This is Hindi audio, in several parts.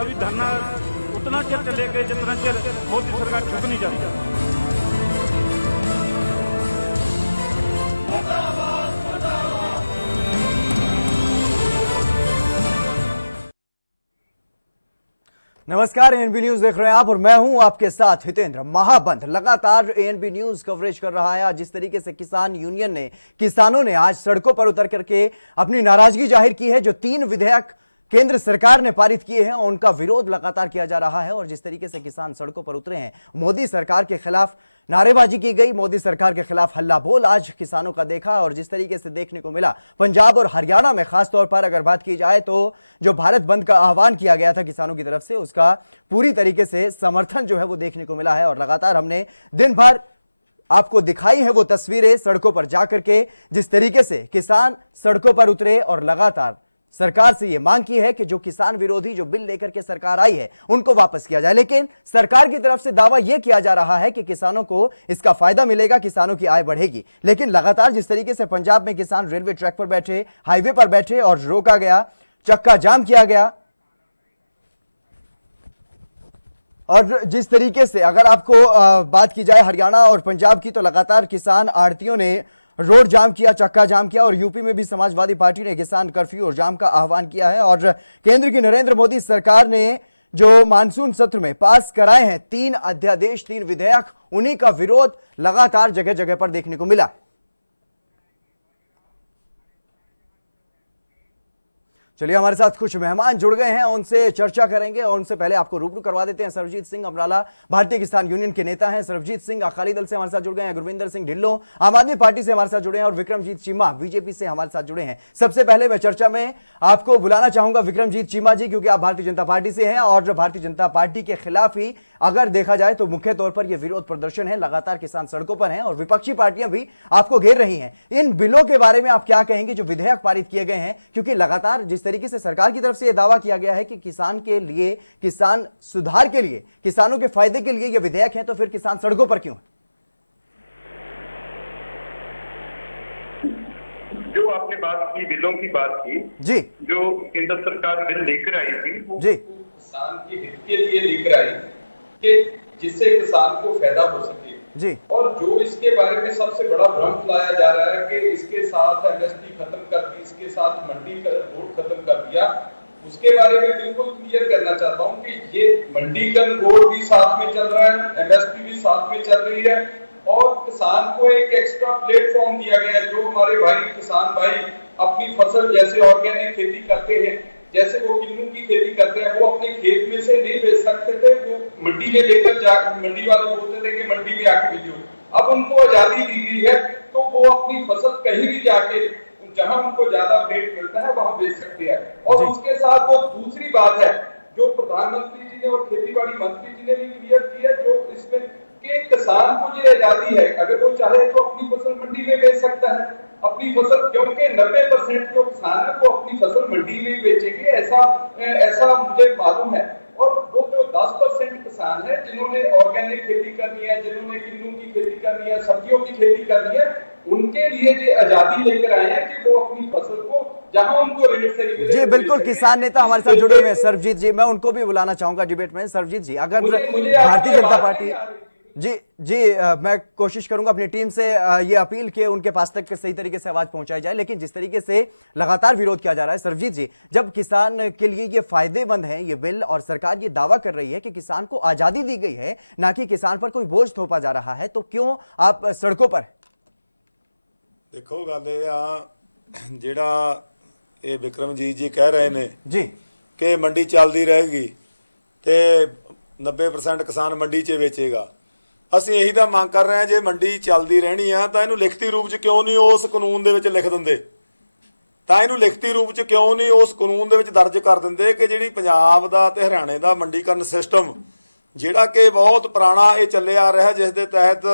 सभी धरना उतना चेर चलेगा जितना चेर मोदी सरकार झुक नहीं जाती। नमस्कार, एएनबी न्यूज देख रहे हैं आप और मैं हूं आपके साथ हितेंद्र। महाबंद लगातार एएनबी न्यूज कवरेज कर रहा है। जिस तरीके से किसान यूनियन ने, किसानों ने आज सड़कों पर उतर करके अपनी नाराजगी जाहिर की है। जो 3 विधेयक केंद्र सरकार ने पारित किए हैं उनका विरोध लगातार किया जा रहा है और जिस तरीके से किसान सड़कों पर उतरे हैं, मोदी सरकार के खिलाफ नारेबाजी की गई, मोदी सरकार के खिलाफ हल्ला बोल आज किसानों का देखा। और जिस तरीके से देखने को मिला पंजाब और हरियाणा में, खासतौर पर अगर बात की जाए तो जो भारत बंद का आह्वान किया गया था किसानों की तरफ से, उसका पूरी तरीके से समर्थन जो है वो देखने को मिला है। और लगातार हमने दिन भर आपको दिखाई है वो तस्वीरें सड़कों पर जाकर के, जिस तरीके से किसान सड़कों पर उतरे और लगातार सरकार से यह मांग की है कि जो किसान विरोधी जो बिल लेकर के सरकार आई है उनको वापस किया जाए। लेकिन सरकार की तरफ से दावा यह किया जा रहा है कि किसानों को इसका फायदा मिलेगा, किसानों की आय बढ़ेगी। लेकिन लगातार जिस तरीके से पंजाब में किसान रेलवे ट्रैक पर बैठे, हाईवे पर बैठे और रोका गया, चक्का जाम किया गया। और जिस तरीके से अगर आपको बात की जाए हरियाणा और पंजाब की, तो लगातार किसान आड़तियों ने रोड जाम किया, चक्का जाम किया। और यूपी में भी समाजवादी पार्टी ने किसान कर्फ्यू और जाम का आह्वान किया है। और केंद्र की नरेंद्र मोदी सरकार ने जो मानसून सत्र में पास कराए हैं 3 अध्यादेश, 3 विधेयक, उन्हीं का विरोध लगातार जगह जगह पर देखने को मिला। चलिए, हमारे साथ कुछ मेहमान जुड़ गए हैं, उनसे चर्चा करेंगे। और उनसे पहले आपको रूबरू करवा देते हैं सरबजीत सिंह अमराला, भारतीय किसान यूनियन के नेता हैं। सरबजीत सिंह अकाली दल से हमारे साथ जुड़ गए हैं, गुरविंदर सिंह ढिल्लों आम आदमी पार्टी से हमारे साथ जुड़े हैं और विक्रमजीत चीमा बीजेपी से हमारे साथ जुड़े हैं। सबसे पहले मैं चर्चा में आपको बुलाना चाहूंगा विक्रमजीत चीमा जी, क्योंकि आप भारतीय जनता पार्टी से हैं और भारतीय जनता पार्टी के खिलाफ ही अगर देखा जाए तो मुख्य तौर पर यह विरोध प्रदर्शन है। लगातार किसान सड़कों पर हैं और विपक्षी पार्टियां भी आपको घेर रही हैं। इन बिलों के बारे में आप क्या कहेंगे जो विधेयक पारित किए गए हैं? क्योंकि लगातार जिस तरीके से सरकार की तरफ से यह दावा किया गया है कि किसान के लिए, किसान सुधार के लिए, किसानों के फायदे के लिए ये विधेयक है, तो फिर किसान सड़कों पर क्यों है? जो आपने बात की, बिलों की बात की जी, जो केंद्र सरकार बिल लेकर आई थी वो जी, किसान के हित के लिए लेकर आई कि जिससे किसान को फायदा हो सके जी। और जो इसके बारे में सबसे बड़ा भ्रम फैलाया जा रहा है कि इसके साथ एमएसपी खत्म कर दी, इसके साथ मंडी का बोर्ड खत्म कर दिया, उसके बारे में बिल्कुल क्लियर करना चाहता हूं कि ये मंडीकरण बोर्ड भी साथ में चल रहा है, एमएसपी भी साथ में चल रही है और किसान को एक एक्स्ट्रा प्लेटफॉर्म दिया गया है। जो हमारे भाई किसान भाई अपनी फसल जैसे ऑर्गेनिक खेती करते हैं, जैसे वो किन्नू की खेती करते हैं, वो अपने खेत में से नहीं बेच सकते थे, वो मंडी में लेकर जा, मंडी वाले बोलते थे कि मंडी में आके बेचो। अब उनको आजादी दी गई है तो वो अपनी फसल कहीं भी जाके, जहां उनको ज्यादा रेट मिलता है वहां बेच सकते हैं। और उसके साथ वो दूसरी बात है जो प्रधानमंत्री जी ने और खेती बाड़ी मंत्री जी ने भी क्लियर की है, जो इसमें कि किसान को जो आजादी है, अगर वो चाहे तो अपनी फसल मंडी में बेच सकता है अपनी फसल, क्योंकि 90% जो किसान है वो अपनी फसल मंडी में ही बेचेंगे, ऐसा मुझे मालूम है। और वो जो 10% किसान है जिन्होंने ऑर्गेनिक खेती करनी है, जिन्होंने किन्नू की खेती करनी है, सब्जियों की खेती करनी है, उनके लिए जो आजादी लेकर आए हैं कि वो अपनी फसल को जहां उनको रेट से मिले। जी बिल्कुल, किसान नेता हमारे साथ जुड़े हुए हैं सरबजीत जी, मैं उनको भी बुलाना चाहूंगा डिबेट में। सरबजीत जी, अगर भारतीय जनता पार्टी, जी जी, मैं कोशिश करूंगा अपनी टीम से ये अपील कि उनके पास तक सही तरीके से आवाज पहुंचाई जाए। लेकिन जिस तरीके से लगातार विरोध किया जा रहा है सरबजीत जी, जब किसान के लिए ये फायदेमंद है ये बिल और सरकार ये दावा कर रही है कि किसान को आजादी दी गई है, ना कि किसान पर कोई बोझ थोपा जा रहा है, तो क्यों आप सड़कों पर? देखो गल ये आ, ਜਿਹੜਾ ਇਹ ਵਿਕਰਮਜੀਤ ਜੀ ਕਹਿ ਰਹੇ ਨੇ जी ਕਿ ਮੰਡੀ ਚੱਲਦੀ ਰਹੇਗੀ ਤੇ 90% ਕਿਸਾਨ ਮੰਡੀ 'ਚ ਵੇਚੇਗਾ। ਅਸੀਂ ਇਹੀ ਤਾਂ ਮੰਗ ਕਰ ਰਹੇ ਹਾਂ, ਜੇ ਮੰਡੀ ਚੱਲਦੀ ਰਹਿਣੀ ਆ ਤਾਂ ਇਹਨੂੰ ਲਿਖਤੀ ਰੂਪ 'ਚ ਕਿਉਂ ਨਹੀਂ ਉਸ ਕਾਨੂੰਨ ਦੇ ਵਿੱਚ ਲਿਖ ਦਿੰਦੇ, ਤਾਂ ਇਹਨੂੰ ਲਿਖਤੀ ਰੂਪ 'ਚ ਕਿਉਂ ਨਹੀਂ ਉਸ ਕਾਨੂੰਨ ਦੇ ਵਿੱਚ ਦਰਜ ਕਰ ਦਿੰਦੇ ਕਿ ਜਿਹੜੀ ਪੰਜਾਬ ਦਾ ਤੇ ਹਰਿਆਣੇ ਦਾ ਮੰਡੀਕਰਨ ਸਿਸਟਮ ਜਿਹੜਾ ਕਿ ਬਹੁਤ ਪੁਰਾਣਾ ਇਹ ਚੱਲਿਆ ਆ ਰਿਹਾ, ਜਿਸ ਦੇ ਤਹਿਤ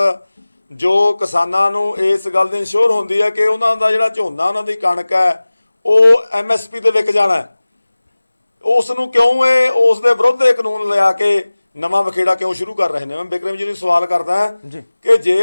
ਜੋ ਕਿਸਾਨਾਂ ਨੂੰ ਇਸ ਗੱਲ ਦੀ ਇੰਸ਼ੋਰ ਹੁੰਦੀ ਹੈ ਕਿ ਉਹਨਾਂ ਦਾ ਜਿਹੜਾ ਝੋਨਾ, ਉਹਨਾਂ ਦੀ ਕਣਕ ਹੈ, ਉਹ MSP ਤੇ ਵਿਕ ਜਾਣਾ, ਉਸ ਨੂੰ ਕਿਉਂ ਇਹ ਉਸ ਦੇ ਵਿਰੁੱਧ ਇਹ ਕਾਨੂੰਨ ਲਿਆ ਕੇ ਨਵਾਂ ਵਖੇੜਾ ਕਿਉਂ ਸ਼ੁਰੂ ਕਰ ਰਹੇ ਨੇ? ਮੈਂ ਵਿਕਰਮ ਜੀ ਨੂੰ ਸਵਾਲ ਕਰਦਾ ਕਿ ਜੇ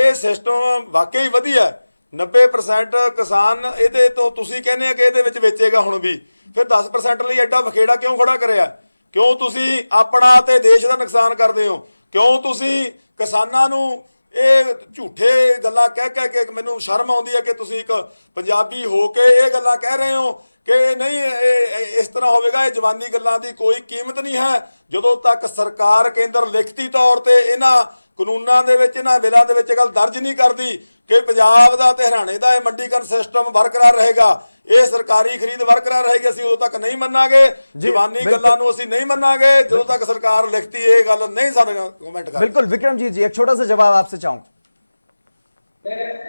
ਇਹ ਸਿਸਟਮ ਵਾਕਈ ਵਧੀਆ, 90% ਕਿਸਾਨ ਇਹਦੇ ਤੋਂ ਤੁਸੀਂ ਕਹਿੰਦੇ ਆ ਕਿ ਇਹਦੇ ਵਿੱਚ ਵੇਚੇਗਾ ਹੁਣ ਵੀ, ਫਿਰ 10% ਲਈ ਐਡਾ ਵਖੇੜਾ ਕਿਉਂ ਖੜਾ ਕਰਿਆ? ਕਿਉਂ ਤੁਸੀਂ ਆਪਣਾ ਤੇ ਦੇਸ਼ ਦਾ ਨੁਕਸਾਨ ਕਰਦੇ ਹੋ? ਕਿਉਂ ਤੁਸੀਂ ਕਿਸਾਨਾਂ ਨੂੰ ਇਹ ਝੂਠੇ ਗੱਲਾਂ ਕਹਿ ਕੇ ਮੈਨੂੰ ਸ਼ਰਮ ਆਉਂਦੀ ਹੈ ਕਿ ਤੁਸੀਂ ਇੱਕ ਪੰਜਾਬੀ ਹੋ ਕੇ ਇਹ ਗੱਲਾਂ ਕਹਿ ਰਹੇ ਹੋ ਕਿ ਨਹੀਂ ਇਹ ਇਸ ਤਰ੍ਹਾਂ ਹੋਵੇਗਾ। ਇਹ ਜਵਾਨੀ ਗੱਲਾਂ ਦੀ ਕੋਈ ਕੀਮਤ ਨਹੀਂ ਹੈ ਜਦੋਂ ਤੱਕ ਸਰਕਾਰ ਕੇਂਦਰ ਲਿਖਤੀ ਤੌਰ ਤੇ ਇਹਨਾਂ ਕਾਨੂੰਨਾਂ ਦੇ ਵਿੱਚ, ਇਹਨਾਂ ਬਿੱਲਾਂ ਦੇ ਵਿੱਚ ਇਹ ਗੱਲ ਦਰਜ ਨਹੀਂ ਕਰਦੀ ਕਿ ਪੰਜਾਬ ਦਾ ਤੇ ਹਰਿਆਣੇ ਦਾ ਇਹ ਮੰਡੀਕਰਨ ਸਿਸਟਮ ਬਰਕਰਾਰ ਰਹੇਗਾ, ਇਹ ਸਰਕਾਰੀ ਖਰੀਦ ਬਰਕਰਾਰ ਰਹੇਗੀ। ਅਸੀਂ ਉਦੋਂ ਤੱਕ ਨਹੀਂ ਮੰਨਾਂਗੇ, ਜਵਾਨੀ ਗੱਲਾਂ ਨੂੰ ਅਸੀਂ नहीं मनांगे ਜਦੋਂ तक सरकार लिखती है गल नहीं सारे कमेंट कर। बिल्कुल विक्रम जी एक छोटा सा जवाब आपसे चाहूंगा।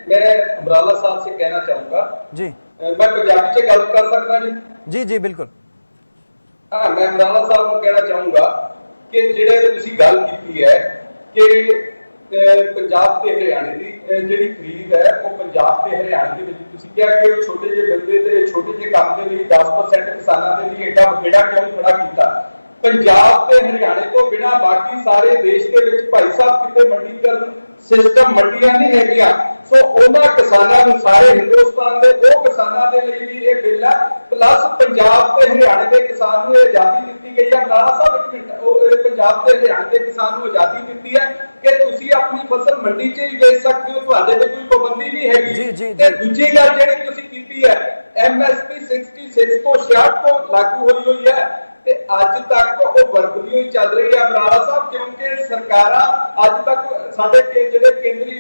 मैं अमराला साहब से कहना चाहूंगा जी, मैं पंजाबी से गल कर सकता जी? जी जी बिल्कुल। हाँ, मैं अमराला साहब को कहना चाहूंगा कि ਜਿਹੜੇ ਤੁਸੀਂ ਗੱਲ ਕੀਤੀ ਹੈ ਕਿ ਪੰਜਾਬ ਤੇ ਹਰਿਆਣੇ ਦੀ ਜਿਹੜੀ ਖਰੀਦ ਹੈ ਉਹ ਪੰਜਾਬ ਤੇ ਹਰਿਆਣੇ ਦੇ ਵਿੱਚ ਤੁਸੀਂ ਕਿਹਾ ਕਿ ਉਹ ਛੋਟੇ ਜਿਹੇ ਬੰਦੇ ਤੇ ਛੋਟੇ ਜਿਹੇ ਕੰਮ ਦੇ ਲਈ 10% ਕਿਸਾਨਾਂ ਦੇ ਲਈ ਐਡਾ ਬਖੇੜਾ ਕਿਉਂ ਖੜਾ ਕੀਤਾ? ਪੰਜਾਬ ਤੇ ਹਰਿਆਣੇ ਤੋਂ ਬਿਨਾ ਬਾਕੀ ਸਾਰੇ ਦੇਸ਼ ਦੇ ਵਿੱਚ ਭਾਈ ਸਾਹਿਬ ਕਿਤੇ ਮੰਡੀਕਰਨ ਸਿਸਟਮ ਮੰਡੀਆਂ ਨਹੀਂ ਹੈਗੀਆਂ। ਸੋ ਉਹਨਾਂ ਕਿਸਾਨਾਂ ਨੂੰ ਸਾਰੇ ਹਿੰਦੁਸਤਾਨ ਦੇ ਉਹ ਕਿਸਾਨਾਂ ਦੇ ਲਈ ਵੀ ਇਹ ਬਿੱਲ ਹੈ, ਪਲੱਸ ਪੰਜਾਬ ਤੇ ਹਰਿਆਣੇ ਦੇ ਕਿਸਾਨ ਨੂੰ ਆਜ਼ਾਦੀ ਦਿੱਤੀ ਗਈ ਹੈ। ਨਾਲਾ ਸਾਹਿਬ ਇੱਕ ਮਿੰਟ, ਉਹ ਪੰਜਾਬ ਤੇ ਹਰਿਆਣੇ ਦੇ ਕਿਸਾਨ ਨੂੰ ਆਜ਼ਾਦੀ ਦਿੱਤੀ ਹੈ ਕਿ ਤੁਸੀਂ ਆਪਣੀ ਫਸਲ ਮੰਡੀ 'ਚ ਹੀ ਵੇਚ ਸਕਦੇ ਹੋ, ਤੁਹਾਡੇ ਤੇ ਕੋਈ ਪਾਬੰਦੀ ਨਹੀਂ ਹੈਗੀ। ਤੇ ਦੂਜੀ ਗੱਲ ਜਿਹੜੀ ਤੁਸੀਂ ਕੀਤੀ ਹੈ MSP 66 ਤੋਂ 66 ਤੋਂ ਲਾਗੂ ਹੋਈ ਹੈ ਤੇ ਅੱਜ ਤੱਕ ਉਹ ਵਰਤਦੀ ਹੋਈ ਚੱਲ ਰਹੀ ਹੈ ਅਮਰਾਲਾ ਸਾਹਿਬ, ਕਿਉਂਕਿ ਸਰਕਾਰਾਂ ਅੱਜ ਤੱਕ ਸਾਡੇ ਜਿਹੜੇ ਕੇਂਦਰੀ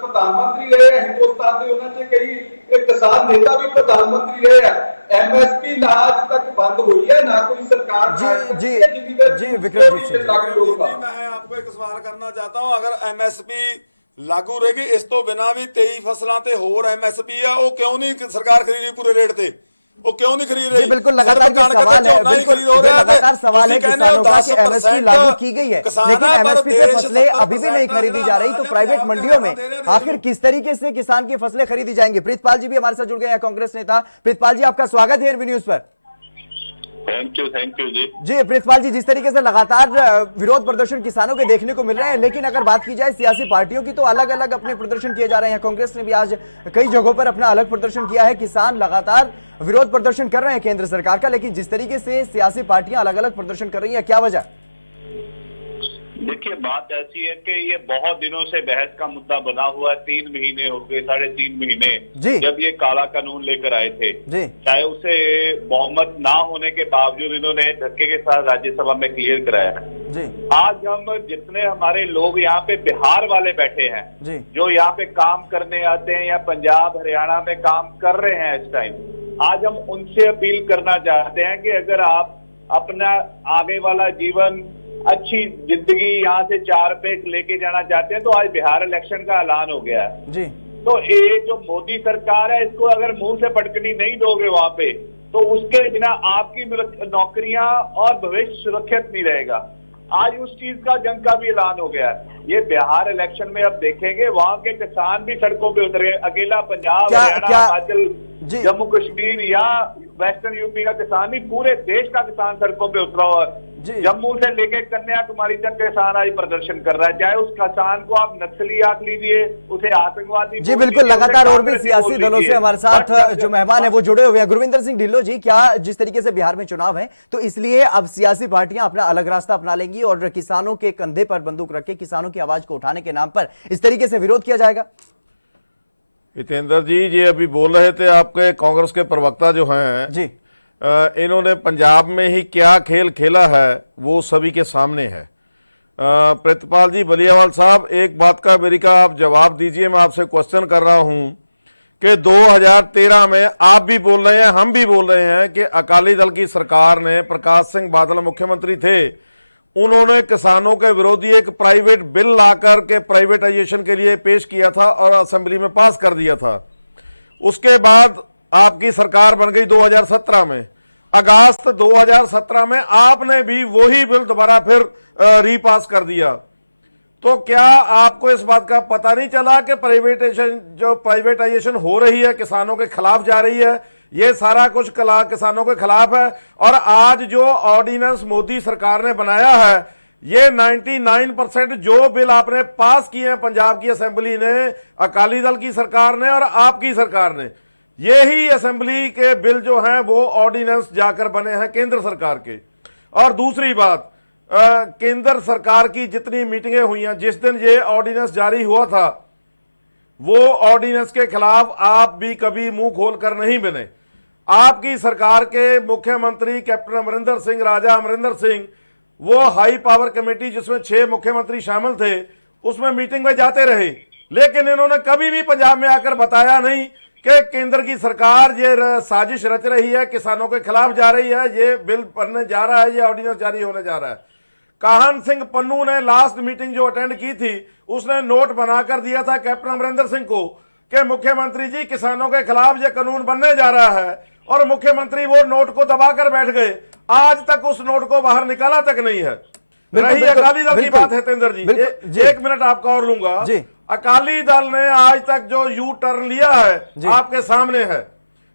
ਪ੍ਰਧਾਨ ਮੰਤਰੀ ਰਹੇ ਆ ਹਿੰਦੁਸਤਾਨ ਦੇ, ਉਹਨਾਂ 'ਚ ਕਈ ਕਿਸਾਨ ਨੇਤਾ ਵੀ ਪ੍ਰਧਾਨ ਮੰਤਰੀ ਰਹੇ ਆ। MSP ਨਾ ਅੱਜ ਤੱਕ ਬੰਦ ਹੋਈ है, ना कोई सरकार जी विक्रम जी मैं आपको एक सवाल करना चाहता हूं, अगर MSP लागू रहेगी इस तो बिना भी 23 फसलों ते होर MSP है, वो क्यों नहीं सरकार खरीद रही पूरे रेट ते? वो क्यों नहीं खरीद रही? बिल्कुल लगातार सवाल है, बिल्कुल लगातार सवाल है किसानों का कि MSP लागू की गई है लेकिन MSP पे फसलें अभी भी नहीं खरीदी जा रही, तो प्राइवेट मंडियों में आखिर किस तरीके से किसान की फसलें खरीदी जाएंगी? प्रीतपाल जी भी हमारे साथ जुड़ गए हैं, कांग्रेस नेता। प्रीतपाल जी आपका स्वागत है एनबी न्यूज पर। थैंक यू जी। प्रीतपाल जी, जिस तरीके से लगातार विरोध प्रदर्शन किसानों के देखने को मिल रहे हैं, लेकिन अगर बात की जाए सियासी पार्टियों की तो अलग अलग अपने प्रदर्शन किए जा रहे हैं। कांग्रेस ने भी आज कई जगहों पर अपना अलग प्रदर्शन किया है। किसान लगातार विरोध प्रदर्शन कर रहे हैं केंद्र सरकार का, लेकिन जिस तरीके से सियासी पार्टियां अलग अलग प्रदर्शन कर रही है, क्या वजह? देखिए, बात ऐसी है कि ये बहुत दिनों से बहस का मुद्दा बना हुआ है। 3 महीने हो गए, 3.5 महीने जब ये काला कानून लेकर आए थे, चाहे उसे बहुमत ना होने के बावजूद इन्होंने धक्के के साथ राज्यसभा में क्लियर कराया है। आज हम जितने हमारे लोग यहाँ पे बिहार वाले बैठे हैं, जो यहाँ पे काम करने आते हैं या पंजाब हरियाणा में काम कर रहे हैं इस टाइम, आज हम उनसे अपील करना चाहते हैं कि अगर आप अपना आगे वाला जीवन, अच्छी जिंदगी यहाँ से 4 पैक लेके जाना चाहते हैं तो आज बिहार इलेक्शन का ऐलान हो गया है जी। तो ये जो मोदी सरकार है, इसको अगर मुंह से पटकनी नहीं दोगे वहां पे, तो उसके बिना आपकी नौकरियां और भविष्य सुरक्षित नहीं रहेगा। आज उस चीज का जंग का भी ऐलान हो गया है। ये बिहार इलेक्शन में अब देखेंगे, वहां के किसान भी सड़कों पे उतर गए। अकेला पंजाब, हरियाणा, हिमाचल, जम्मू कश्मीर या वेस्टर्न यूपी का किसान नहीं, पूरे देश का किसान सड़कों पे उतरा हुआ। जम्मू से लेके कन्याकुमारी तक किसान आज प्रदर्शन कर रहा है। चाहे उस किसान को आप नक्सली आंक लीजिए, उसे आतंकवादी, जी बिल्कुल, लगातार और भी सियासी दलों से हमारे साथ जो मेहमान है वो जुड़े हुए हैं। गुरविंदर सिंह ढिल्लों जी, क्या जिस तरीके से बिहार में चुनाव है तो इसलिए अब सियासी पार्टियां अपना अलग रास्ता अपना लेंगी और किसानों के कंधे पर बंदूक रख के किसानों की आवाज को उठाने के नाम पर इस तरीके से विरोध किया जाएगा? हितेंद्र जी, ये अभी बोल रहे थे आपके कांग्रेस के प्रवक्ता जो हैं जी, इन्होंने पंजाब में ही क्या खेल खेला है वो सभी के सामने है। प्रीतपाल जी बलियावाल साहब, एक बात का मेरी का आप जवाब दीजिए। मैं आपसे क्वेश्चन कर रहा हूं कि 2013 में आप भी बोल रहे हैं, हम भी बोल रहे हैं कि अकाली दल की सरकार ने, प्रकाश सिंह बादल मुख्यमंत्री थे, उन्होंने किसानों के विरोधी एक प्राइवेट बिल लाकर के प्राइवेटाइजेशन के लिए पेश किया था और असेंबली में पास कर दिया था। उसके बाद आपकी सरकार बन गई 2017 में। अगस्त 2017 में आपने भी वही बिल दोबारा फिर रीपास कर दिया। तो क्या आपको इस बात का पता नहीं चला कि प्राइवेटाइजेशन हो रही है, किसानों के खिलाफ जा रही है, ये सारा कुछ किसानों के खिलाफ है? और आज जो ऑर्डिनेंस मोदी सरकार ने बनाया है, ये 99% जो बिल आपने पास किए हैं पंजाब की असेंबली ने, अकाली दल की सरकार ने और आपकी सरकार ने, यही असेंबली के बिल जो हैं वो ऑर्डिनेंस जाकर बने हैं केंद्र सरकार के। और दूसरी बात, केंद्र सरकार की जितनी मीटिंगें हुई हैं, जिस दिन ये ऑर्डिनेंस जारी हुआ था वो ऑर्डिनेंस के खिलाफ आप भी कभी मुंह खोलकर नहीं बने। आपकी सरकार के मुख्यमंत्री कैप्टन अमरिंदर सिंह, राजा अमरिंदर सिंह, वो हाई पावर कमेटी जिसमें 6 मुख्यमंत्री शामिल थे उसमें मीटिंग में जाते रहे, लेकिन इन्होंने कभी भी पंजाब में आकर बताया नहीं कि केंद्र की सरकार ये साजिश रच रही है, किसानों के खिलाफ जा रही है, ये बिल बनने जा रहा है, ये ऑर्डिनेंस जारी होने जा रहा है। काहन सिंह पन्नू ने लास्ट मीटिंग जो अटेंड की थी उसने नोट बनाकर दिया था कैप्टन अमरिंदर सिंह को कि मुख्यमंत्री जी किसानों के खिलाफ ये कानून बनने जा रहा है, और मुख्यमंत्री वो नोट को दबाकर बैठ गए। आज तक उस नोट को बाहर निकाला तक नहीं है। रही अकाली दल की बात है हितेंद्र जी, एक मिनट आपका और लूंगा। अकाली दल ने आज तक जो यू टर्न लिया है आपके सामने है।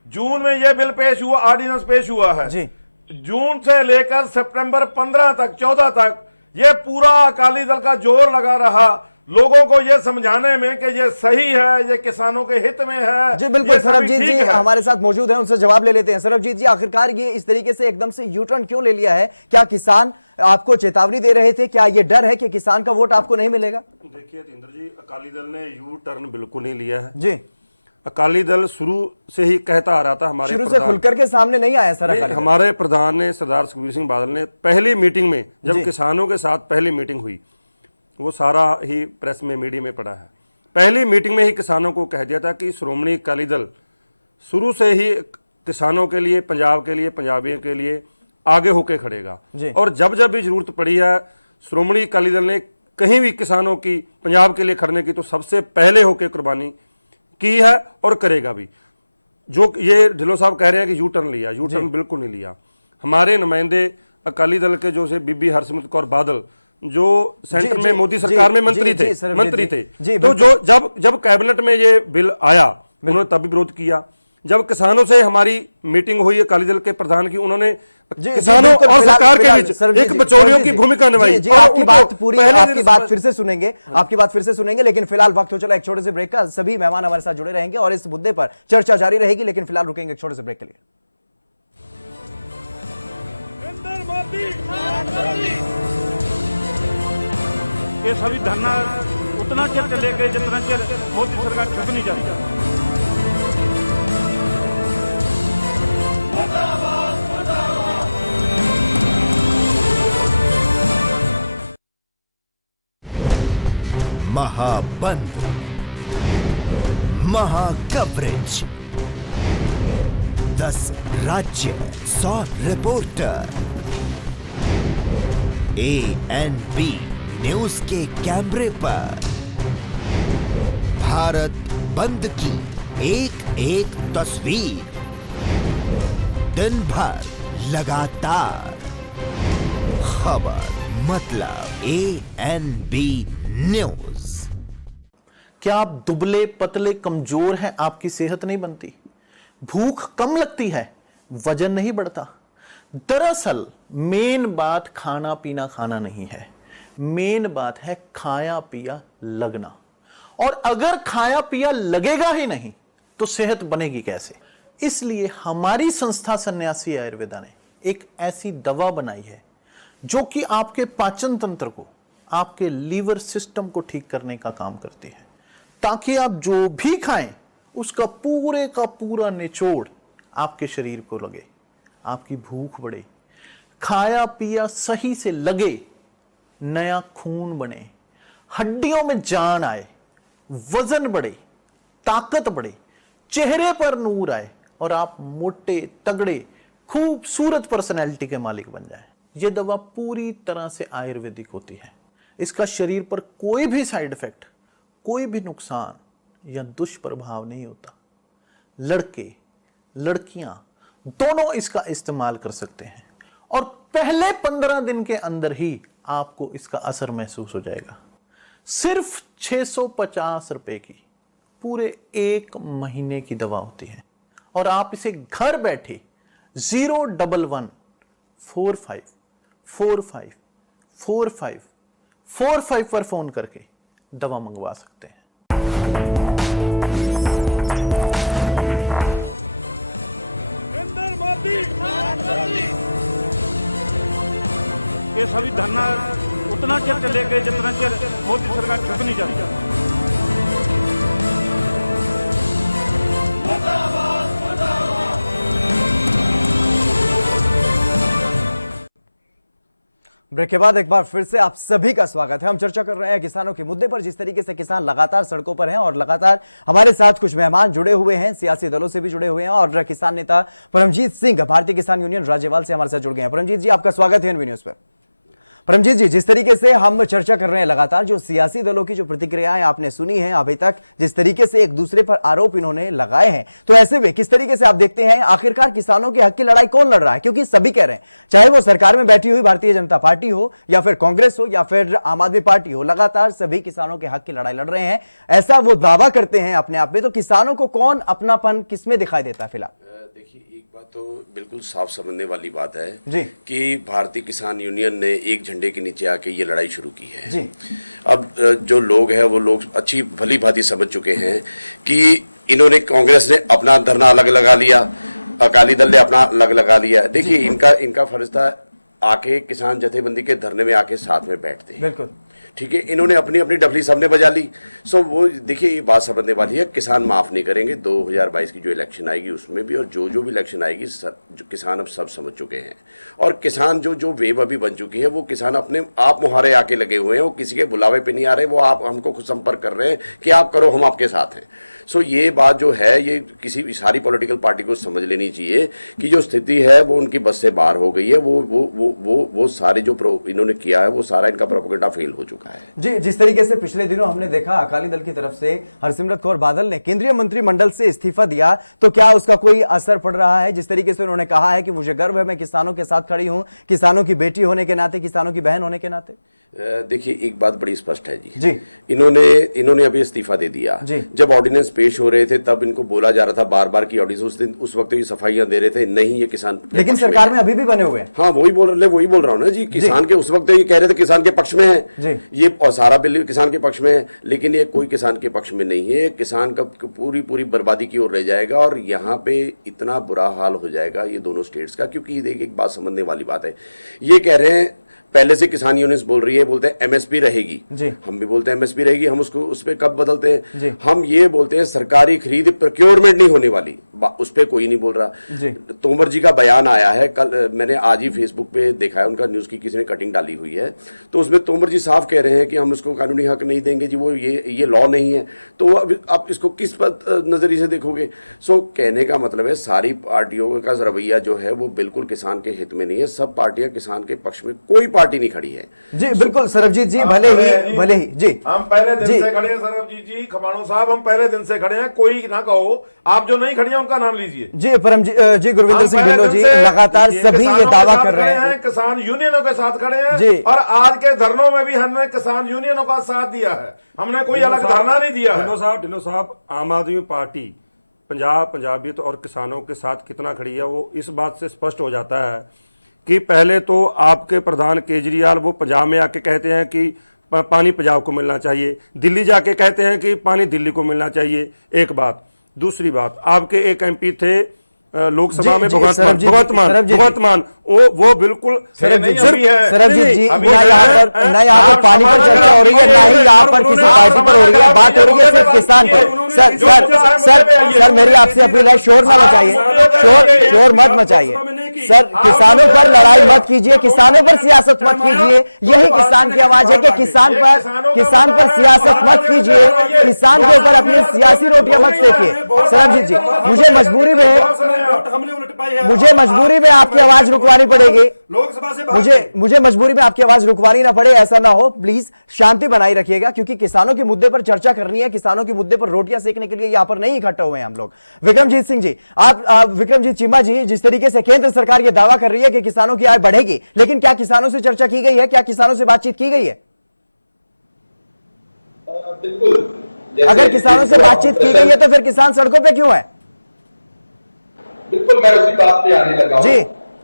जून में यह बिल पेश हुआ, ऑर्डिनेंस पेश हुआ है। जून से लेकर सितंबर 15 तक 14 तक ये पूरा अकाली दल का जोर लगा रहा लोगों को ये समझाने में कि ये सही है, ये किसानों के हित में है। जी बिल्कुल, सरबजीत जी हमारे साथ मौजूद हैं, उनसे जवाब ले लेते हैं। सरबजीत जी, आखिरकार ये इस तरीके से एकदम से यू टर्न क्यों ले लिया है? क्या किसान आपको चेतावनी दे रहे थे? क्या ये डर है कि किसान का वोट आपको नहीं मिलेगा? देखिए तेंद्र जी, अकाली दल ने यू टर्न बिल्कुल नहीं लिया है जी। अकाली दल शुरू से ही कहता आ रहा था, हमारे शुरू से खुलकर के सामने नहीं आया सर। हमारे प्रधान ने, सरदार सुखबीर सिंह बादल ने पहली मीटिंग में, जब किसानों के साथ पहली मीटिंग हुई, वो सारा ही प्रेस में, मीडिया में पड़ा है, पहली मीटिंग में ही किसानों को कह दिया था कि श्रोमणी अकाली दल शुरू से ही किसानों के लिए, पंजाब के लिए, पंजाबियों के लिए आगे होके खड़ेगा। और जब जब भी जरूरत पड़ी है श्रोमणी अकाली दल ने कहीं भी किसानों की, पंजाब के लिए खड़ने की, तो सबसे पहले होके कुर्बानी की है और करेगा भी। जो ये ढिल्लों साहब कह रहे हैं कि यू टर्न लिया, यू टर्न बिल्कुल नहीं लिया। हमारे नुमाइंदे अकाली दल के जो से बीबी हरसिमरत कौर बादल, जो सेंटर में मोदी सरकार में मंत्री थे, तो जो जब कैबिनेट में ये बिल आया उन्होंने तब भी विरोध किया। जब किसानों से हमारी मीटिंग हुई अकाली दल के प्रधान की, उन्होंने किसानों और सरकार के बीच एक बिचौलियों की भूमिका निभाई। आपकी बात पूरी, आपकी बात फिर से सुनेंगे, आपकी बात फिर से सुनेंगे, लेकिन फिलहाल वक्त हो चला एक छोटे से ब्रेक का। सभी मेहमान हमारे साथ जुड़े रहेंगे और इस मुद्दे पर चर्चा जारी रहेगी, लेकिन फिलहाल रुकेंगे एक छोटे से ब्रेक के लिए। ये सभी धरना उतना चेर चलेगा जितना चेर मोदी सरकार झुक नहीं जाती। महाबंद, महाकवरेज, 10 राज्य, 100 रिपोर्टर, ANB न्यूज के कैमरे पर भारत बंद की एक एक तस्वीर, दिन भर लगातार खबर, मतलब ANB न्यूज। क्या आप दुबले पतले कमजोर हैं? आपकी सेहत नहीं बनती, भूख कम लगती है, वजन नहीं बढ़ता? दरअसल मेन बात खाना पीना खाना नहीं है, मेन बात है खाया पिया लगना। और अगर खाया पिया लगेगा ही नहीं तो सेहत बनेगी कैसे? इसलिए हमारी संस्था सन्यासी आयुर्वेदा ने एक ऐसी दवा बनाई है जो कि आपके पाचन तंत्र को, आपके लीवर सिस्टम को ठीक करने का काम करती है, ताकि आप जो भी खाएं उसका पूरे का पूरा निचोड़ आपके शरीर को लगे, आपकी भूख बढ़े, खाया पिया सही से लगे, नया खून बने, हड्डियों में जान आए, वजन बढ़े, ताकत बढ़े, चेहरे पर नूर आए और आप मोटे तगड़े खूबसूरत पर्सनैलिटी के मालिक बन जाएं। यह दवा पूरी तरह से आयुर्वेदिक होती है। इसका शरीर पर कोई भी साइड इफेक्ट, कोई भी नुकसान या दुष्प्रभाव नहीं होता। लड़के लड़कियां दोनों इसका इस्तेमाल कर सकते हैं और पहले 15 दिन के अंदर ही आपको इसका असर महसूस हो जाएगा। सिर्फ 650 रुपए की पूरे 1 महीने की दवा होती है और आप इसे घर बैठे 01145454545 पर फोन करके दवा मंगवा सकते हैं। ये सभी धरना उतना चेर चलेगा जितना चेर मोदी सरकार झुक नहीं जाती। ब्रेक के बाद एक बार फिर से आप सभी का स्वागत है। हम चर्चा कर रहे हैं किसानों के मुद्दे पर, जिस तरीके से किसान लगातार सड़कों पर हैं और लगातार हमारे साथ कुछ मेहमान जुड़े हुए हैं, सियासी दलों से भी जुड़े हुए हैं और किसान नेता परमजीत सिंह भारतीय किसान यूनियन राज्यपाल से हमारे साथ जुड़ गए हैं। परमजीत जी, आपका स्वागत है एनबी न्यूज पर। परमजीत जी, जिस तरीके से हम चर्चा कर रहे हैं लगातार, जो सियासी दलों की जो प्रतिक्रियाएं आपने सुनी हैं अभी तक, जिस तरीके से एक दूसरे पर आरोप इन्होंने लगाए हैं, तो ऐसे में किस तरीके से आप देखते हैं आखिरकार किसानों के हक की लड़ाई कौन लड़ रहा है? क्योंकि सभी कह रहे हैं, चाहे वो सरकार में बैठी हुई भारतीय जनता पार्टी हो या फिर कांग्रेस हो या फिर आम आदमी पार्टी हो, लगातार सभी किसानों के हक की लड़ाई लड़ रहे हैं, ऐसा वो दावा करते हैं अपने आप में। तो किसानों को कौन अपनापन किसमें दिखाई देता है फिलहाल? देखिए, एक बात तो बिल्कुल साफ समझने वाली बात है जी कि भारतीय किसान यूनियन ने एक झंडे के नीचे आके ये लड़ाई शुरू की है जी। अब जो लोग हैं वो लोग अच्छी भली भांति समझ चुके हैं कि इन्होंने, कांग्रेस ने अपना धरना अलग लगा लिया, अकाली दल ने अपना अलग लगा लिया। देखिए, इनका फर्ज था आके किसान जथेबंदी के धरने में आके साथ में बैठते हैं, बिल्कुल ठीक है। इन्होंने अपनी अपनी डफली सबने बजा ली। सो वो देखिए, ये बात समझने वाली है, किसान माफ़ नहीं करेंगे। 2022 की जो इलेक्शन आएगी उसमें भी, और जो भी इलेक्शन आएगी, जो किसान अब सब समझ चुके हैं। और किसान जो वेव अभी बन चुकी है, वो किसान अपने आप मुहारे आके लगे हुए हैं, वो किसी के बुलावे पे नहीं आ रहे, वो आप हमको खुद संपर्क कर रहे हैं कि आप करो, हम आपके साथ हैं। सो ये बात जो है, ये किसी सारी पॉलिटिकल पार्टी को समझ लेनी चाहिए कि जो स्थिति है वो उनकी बस से बाहर हो गई है। वो सारे जो इन्होंने किया है, वो सारा इनका प्रोपेगेंडा फेल हो चुका है जी। जिस तरीके से पिछले दिनों हमने देखा अकाली दल की तरफ से हरसिमरत कौर बादल ने केंद्रीय मंत्रिमंडल से इस्तीफा दिया, तो क्या उसका कोई असर पड़ रहा है? जिस तरीके से उन्होंने कहा है कि मुझे गर्व है, मैं किसानों के साथ खड़ी हूं, किसानों की बेटी होने के नाते, किसानों की बहन होने के नाते। देखिए, एक बात बड़ी स्पष्ट है जी। इन्होंने अभी इस्तीफा दे दिया। जब ऑर्डिनेंस पेश हो रहे थे तब इनको बोला जा रहा था बार बार की ऑर्डिनेंस, उस वक्त ये सफाइयां दे रहे थे, नहीं ये किसान, लेकिन सरकार में अभी भी बने हुए हैं। हाँ, वही बोल रहा हूँ ना जी। किसान के उस वक्त ये कह रहे थे किसान के पक्ष में है ये, और सारा बिल किसान के पक्ष में है, लेकिन ये कोई किसान के पक्ष में नहीं है। किसान का पूरी बर्बादी की ओर रह जाएगा और यहाँ पे इतना बुरा हाल हो जाएगा ये दोनों स्टेट्स का। क्योंकि देखिए, एक बात समझने वाली बात है, ये कह रहे हैं, पहले से किसान यूनियंस बोल रही है, बोलते हैं एमएसपी रहेगी, हम भी बोलते हैं एमएसपी रहेगी। हम उसको उस पर कब बदलते हैं? हम ये बोलते हैं सरकारी खरीद प्रोक्योरमेंट नहीं होने वाली, उस पर कोई नहीं बोल रहा। तोमर जी का बयान आया है कल, मैंने आज ही फेसबुक पे देखा है, उनका न्यूज़ की किसी ने कटिंग डाली हुई है, तो उसमें तोमर जी साफ कह रहे हैं कि हम उसको कानूनी हक नहीं देंगे जी, वो ये लॉ नहीं है। तो अब आप इसको किस नज़रिए से देखोगे? सो कहने का मतलब है, सारी पार्टियों का रवैया जो है वो बिल्कुल किसान के हित में नहीं है। सब पार्टियां किसान के पक्ष में, कोई पार्टी नहीं खड़ी है जी। बिल्कुल सरबजीत जी, भले ही जी, हम पहले दिन से खड़े हैं। सरबजीत जी, खमाणो साहब, हम पहले दिन से खड़े हैं, कोई ना कहो, आप जो नहीं खड़ी हैं उनका नाम लीजिए जी। परमजीत जी, गुरविंदर सिंह ढिल्लों जी, लगातार सभी ये दावा कर रहे हैं, किसान यूनियनों के साथ खड़े हैं जी। और आज के धरनों में भी हमने किसान यूनियनों का साथ दिया है, हमने कोई अलग धरना नहीं दिया है। ढिल्लों साहब, आम आदमी पार्टी पंजाबियत और किसानों के साथ कितना खड़ी है, वो इस बात से स्पष्ट हो जाता है कि पहले तो आपके प्रधान केजरीवाल वो पंजाब में आके कहते हैं कि पानी पंजाब को मिलना चाहिए, दिल्ली जाके कहते हैं कि पानी दिल्ली को मिलना चाहिए, एक बात। दूसरी बात, आपके एक एमपी थे लोकसभा में, भगवंत मान, वो बिल्कुल सरबजीत जी, ना यहाँ पर पानी पर चर्चा हो रही है, ना ही यहाँ पर किसी पार्टी पर हो रही है, बात हो रही है सिर्फ किसान पर। सर मेरी आपसे अपील है, शोर ना मचाइए, शोर मत मचाइए सर। किसानों पर लड़ाई मत कीजिए, किसानों पर सियासत मत कीजिए, यही किसान की आवाज है कि किसान पर सियासत मत कीजिए, किसान के ऊपर अपनी सियासी रोटियां मत सेकिए। सरबजीत जी, मुझे मजबूरी में आपकी आवाज रुकवानी पड़ेगी, लोकसभा से मुझे मजबूरी में आपकी आवाज रुकवानी ना पड़े, ऐसा ना हो, प्लीज शांति बनाई रखिएगा, क्योंकि किसानों के मुद्दे पर चर्चा करनी है, किसानों के मुद्दे पर रोटियां सेकने के लिए यहां पर नहीं इकट्ठा हुए हैं हम लोग। विक्रमजीत सिंह जी, आप विक्रमजीत चीमा जी, जिस तरीके से केंद्र सरकार ये दावा कर रही है कि किसानों की आय बढ़ेगी, लेकिन क्या किसानों से चर्चा की गई है? क्या किसानों से बातचीत की गई है? बिल्कुल। अगर किसानों से बातचीत की गई है तो फिर किसान सड़कों पे क्यों है? बिल्कुल, मैं उसी बात पे आने लगा जी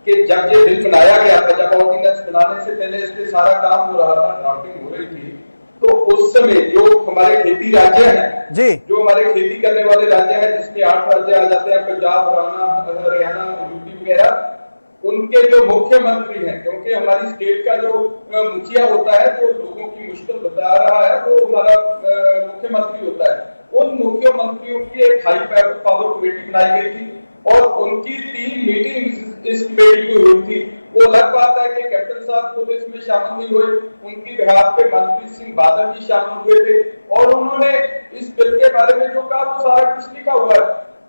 कि जब ये बिल बनाया गया था, जब ऑर्डिनेंस बनाने से पहले इस पे सारा काम हो रहा था, ड्राफ्टिंग हो रही थी, तो उस समय जो हमारे खेती राज्य हैं जी, जो हमारे खेती करने वाले राज्य हैं, जिसमें 8 राज्य आ जाते हैं, पंजाब, हरियाणा, यूपी वगैरह, उनके जो मुख्यमंत्री हैं, क्योंकि हमारी स्टेट का जो मुखिया होता है, जो लोगों की मुश्किल बता रहा है, वो हमारा मुख्यमंत्री होता है। उन मुख्यमंत्रियों की एक हाई पावर कमेटी बनाई गई थी और उनकी 3 मीटिंग इस कमेटी की हुई थी। वो अलग बात है कि कैप्टन साहब खुद इसमें शामिल नहीं हुए, उनकी बिहार पे मनप्रीत सिंह बादल जी शामिल हुए थे और उन्होंने इस बिल के बारे में जो कहा वो सारा कुछ लिखा हुआ है।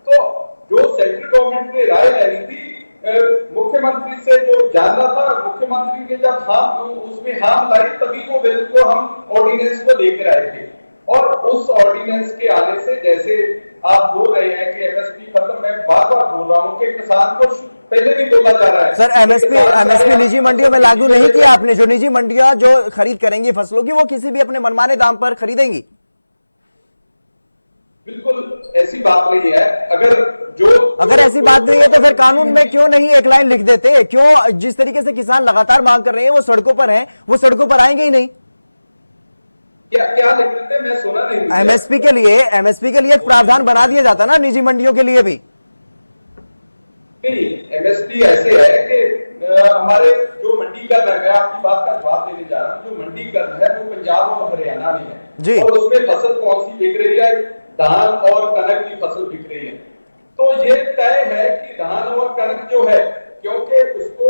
तो जो सेंट्रल गवर्नमेंट ने राय लेनी थी, मुख्यमंत्री से जो जानना था, मुख्यमंत्री के जब उसमें हाँ लाई, तभी वो बिल को हम ऑर्डिनेंस को लेकर आए थे। और उस ऑर्डिनेंस के आने से, जैसे आप बोल रहे हैं कि एमएसपी खत्म, मैं बार बार बोल रहा हूँ कि किसान को पहले भी बोला जा रहा है सर, एमएसपी निजी मंडियों में लागू नहीं किया आपने। जो निजी मंडियां जो खरीद करेंगी फसलों की, वो किसी भी अपने मनमाने दाम पर खरीदेंगी। बिल्कुल ऐसी बात नहीं है। अगर ऐसी बात नहीं है तो फिर कानून में क्यों नहीं एक लाइन लिख देते? क्यों जिस तरीके से किसान लगातार मांग कर रहे हैं, वो सड़कों पर हैं, वो सड़कों पर आएंगे ही नहीं? क्या लिख देते? मैं सुना नहीं। एमएसपी के लिए एक प्रावधान बना दिया जाता ना निजी मंडियों के लिए भी। नहीं, एमएसपी ऐसे है कि हमारे जो मंडी कर है, मैं आपकी बात का जवाब देने जा रहा हूँ। जो मंडी कर है वो पंजाब और हरियाणा में है जी। और उसमें फसल कौन सी बिक रही है? धान और कनक की फसल बिक रही है। तो ये तय है कि धान और कनक जो है, क्योंकि उसको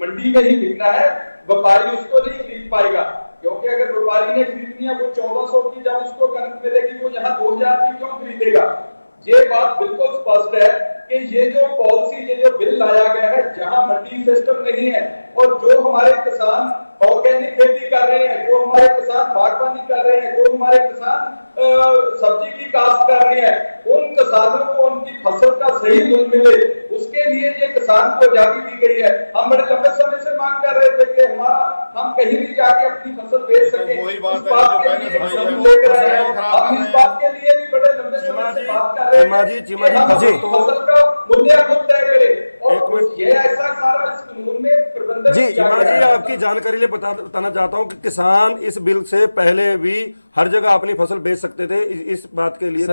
मंडी में ही बिकना है, व्यापारी उसको नहीं खरीद पाएगा। क्योंकि अगर व्यापारी ने खरीदनी है वो 1400 की जब उसको कनक मिलेगी, वो यहाँ 2000 की क्यों खरीदेगा? ये बात बिल्कुल स्पष्ट है कि ये जो पॉलिसी, ये जो बिल लाया गया है, जहां मंडी सिस्टम नहीं है और जो हमारे किसान ऑर्गेनिक खेती कर रहे हैं, जो हमारे किसान बागवानी कर रहे हैं, जो हमारे किसान सब्जी की काश्त कर रहे हैं, उन किसानों को उनकी फसल का सही मूल्य मिले, उसके लिए ये किसान को आजादी दी गई है। हम बड़े लंबे समय से मांग कर रहे थे कि हम कहीं भी जाके अपनी फसल बेच सके। इस बात के लिए लेकर आए हैं। हम इस बात के लिए भी बड़े लंबे समय से बात कर रहे हैं कि फसल का मूल्य खुद तय करें और ये ऐसा सारा इस कानून में प्रबंधन जी। आपकी जानकारी लिए बताना चाहता हूं कि किसान इस बिल से पहले भी हर जगह अपनी फसल बेच सकते थे। इस बात के लिए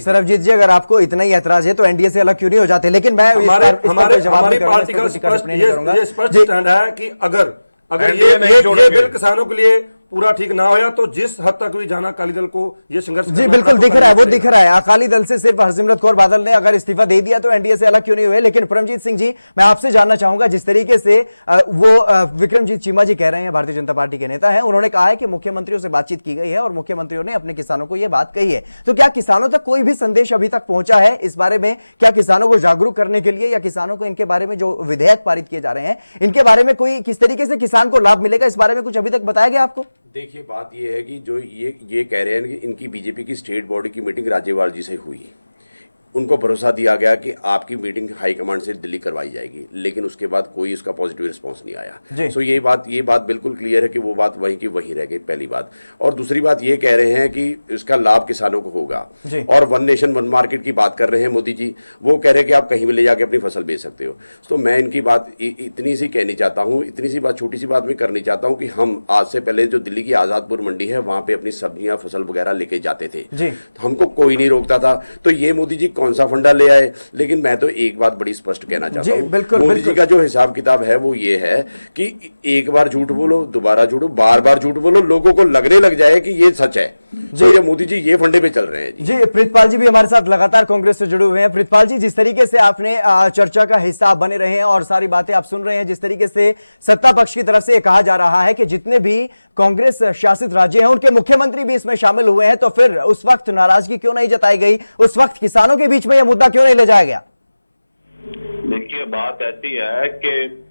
सरबजीत जी, अगर आपको इतना ही ऐतराज है तो एनडीए से अलग क्यों नहीं हो जाते? लेकिन मैं हमारी पार्टी का स्पष्ट स्टैंड है कि अगर ये बिल किसानों के लिए पूरा ठीक ना होया तो जिस हद तक भी जाना अकाली दल को ये संघर्ष जी बिल्कुल दिख रहा है, वो दिख रहा है। अकाली दल से सिर्फ हरसिमरत कौर बादल ने अगर इस्तीफा दे दिया तो एनडीए से अलग क्यों नहीं हुए? लेकिन परमजीत सिंह जी, मैं आपसे जानना चाहूंगा, जिस तरीके से वो विक्रमजीत चीमा जी कह रहे हैं, भारतीय जनता पार्टी के नेता हैं, उन्होंने कहा है कि मुख्यमंत्रियों से बातचीत की गई है और मुख्यमंत्रियों ने अपने किसानों को यह बात कही है। तो क्या किसानों तक कोई भी संदेश अभी तक पहुंचा है इस बारे में? क्या किसानों को जागरूक करने के लिए या किसानों को इनके बारे में जो विधेयक पारित किए जा रहे हैं, इनके बारे में कोई किस तरीके से किसान को लाभ मिलेगा, इस बारे में कुछ अभी तक बताया गया आपको? देखिए, बात ये है कि जो ये कह रहे हैं कि इनकी बीजेपी की स्टेट बॉडी की मीटिंग राज्यपाल जी से हुई, उनको भरोसा दिया गया कि आपकी मीटिंग हाईकमांड से दिल्ली करवाई जाएगी, लेकिन उसके बाद कोई उसका पॉजिटिव रिस्पांस नहीं आया। सो ये बात बिल्कुल क्लियर है कि वो बात वहीं की वहीं रह गई, पहली बात। और दूसरी बात ये कह रहे हैं कि इसका लाभ किसानों को होगा और वन नेशन वन मार्केट की बात कर रहे हैं मोदी जी। वो कह रहे हैं कि आप कहीं भी ले जाके अपनी फसल बेच सकते हो। तो मैं इनकी बात इतनी सी कहनी चाहता हूँ, इतनी सी बात, छोटी सी बात मैं करनी चाहता हूँ कि हम आज से पहले जो दिल्ली की आज़ादपुर मंडी है, वहाँ पे अपनी सब्जियाँ फसल वगैरह लेके जाते थे, हमको कोई नहीं रोकता था। तो ये मोदी जी कौन सा फंडा ले आए? लेकिन मैं तो एक बात बड़ी स्पष्ट कहना चाहता हूं, मोदी जी का जो हिसाब किताब है वो ये है कि एक बार झूठ बोलो, दोबारा झूठ, बार बार झूठ बोलो, लोगों को लगने लग जाए कि ये सच है। तो ये मोदी जी ये फंडे पे चल रहे हैं जी। प्रीतपाल जी भी हमारे साथ लगातार कांग्रेस से जुड़े हुए हैं। प्रीतपाल जी, जिस तरीके से आपने चर्चा का हिस्सा बने रहे हैं और सारी बातें आप सुन रहे हैं, जिस तरीके से सत्ता पक्ष की तरफ से कहा जा रहा है कि जितने भी कांग्रेस शासित राज्य हैं उनके मुख्यमंत्री भी इसमें शामिल हुए हैं, तो फिर उस वक्त नाराजगी क्यों नहीं जताई गई? उस वक्त किसानों के बीच में यह मुद्दा क्यों नहीं ले जाया गया? देखिए, बात ऐसी है कि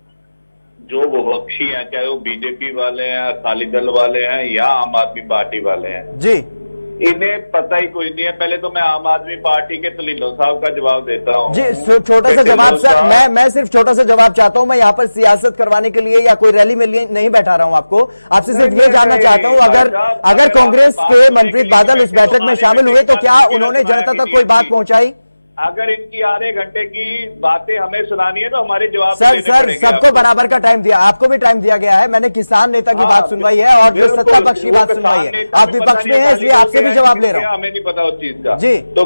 जो विपक्षी हैं, चाहे वो बीजेपी वाले हैं, अकाली दल वाले हैं या आम आदमी पार्टी वाले हैं जी, इन्हें पता ही कुछ नहीं है। पहले तो मैं आम आदमी पार्टी के तलीलो साहब का जवाब देता हूँ जी। छोटा सा जवाब सर, मैं सिर्फ छोटा सा जवाब चाहता हूँ। मैं यहाँ पर सियासत करवाने के लिए या कोई रैली में लिए नहीं बैठा रहा हूँ आपको, आपसे सिर्फ ये जानना चाहता हूँ, अगर कांग्रेस के मनप्रीत बादल उस बैठक में शामिल हुए तो क्या उन्होंने जनता तक कोई बात पहुंचाई? अगर इनकी आधे घंटे की बातें हमें सुनानी है तो हमारे जवाब सर सबको बराबर का टाइम दिया, आपको भी टाइम दिया गया है। मैंने किसान नेता की बात सुनवाई है और जो सत्ता पक्ष की बात सुनवाई है। आप विपक्ष में हैं इसलिए आपसे भी जवाब ले रहा हूँ। हमें नहीं पता उस चीज का जी। तो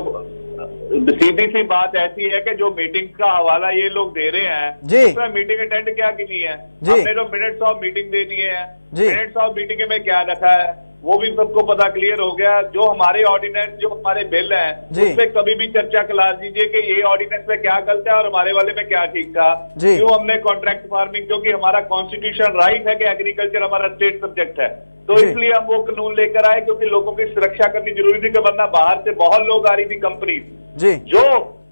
सीधी सी बात ऐसी है कि जो मीटिंग का हवाला ये लोग दे रहे हैं उसमें मीटिंग अटेंड क्या की नहीं है। हमने जो मिनट्स ऑफ मीटिंग दे दिए हैं, मिनट्स ऑफ मीटिंग में क्या रखा है वो भी सबको पता क्लियर हो गया। जो हमारे ऑर्डिनेंस, जो हमारे बिल हैं, उसमें कभी भी चर्चा करा दीजिए कि ये ऑर्डिनेंस में क्या गलत है और हमारे वाले में क्या ठीक था। क्यों हमने कॉन्ट्रैक्ट फार्मिंग, क्योंकि हमारा कॉन्स्टिट्यूशन राइट है कि एग्रीकल्चर हमारा स्टेट सब्जेक्ट है, तो इसलिए हम वो कानून लेकर आए, क्योंकि लोगों की सुरक्षा करनी जरूरी थी। कि वरना बाहर से बहुत लोग आ रही थी कंपनी जो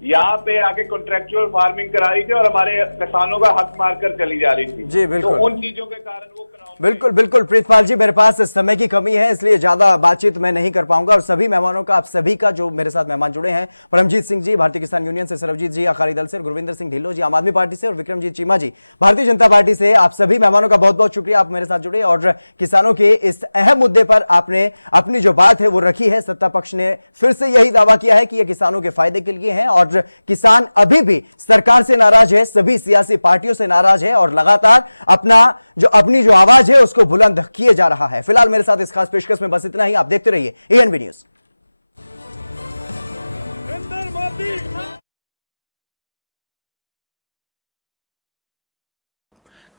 यहाँ पे आके कॉन्ट्रेक्चुअल फार्मिंग करा रही थी और हमारे किसानों का हक मारकर चली जा रही थी। जी बिल्कुल, तो उन चीजों के कारण वो बिल्कुल बिल्कुल प्रीतपाल जी, मेरे पास समय की कमी है इसलिए ज्यादा बातचीत मैं नहीं कर पाऊंगा। और सभी मेहमानों का, आप सभी का, जो मेरे साथ मेहमान जुड़े हैं, परमजीत सिंह जी भारतीय किसान यूनियन से, सरबजीत जी अकाली दल से, गुरविंदर सिंह ढिल्लों जी आम आदमी पार्टी से और विक्रमजीत चीमा जी भारतीय जनता पार्टी से, आप सभी मेहमानों का बहुत बहुत शुक्रिया, आप मेरे साथ जुड़े और किसानों के इस अहम मुद्दे पर आपने अपनी जो बात है वो रखी है। सत्ता पक्ष ने फिर से यही दावा किया है कि यह किसानों के फायदे के लिए है और किसान अभी भी सरकार से नाराज है, सभी सियासी पार्टियों से नाराज है और लगातार अपनी जो आवाज है उसको बुलंद किए जा रहा है। फिलहाल मेरे साथ इस खास पेशकश में बस इतना ही। आप देखते रहिए एएनबी न्यूज।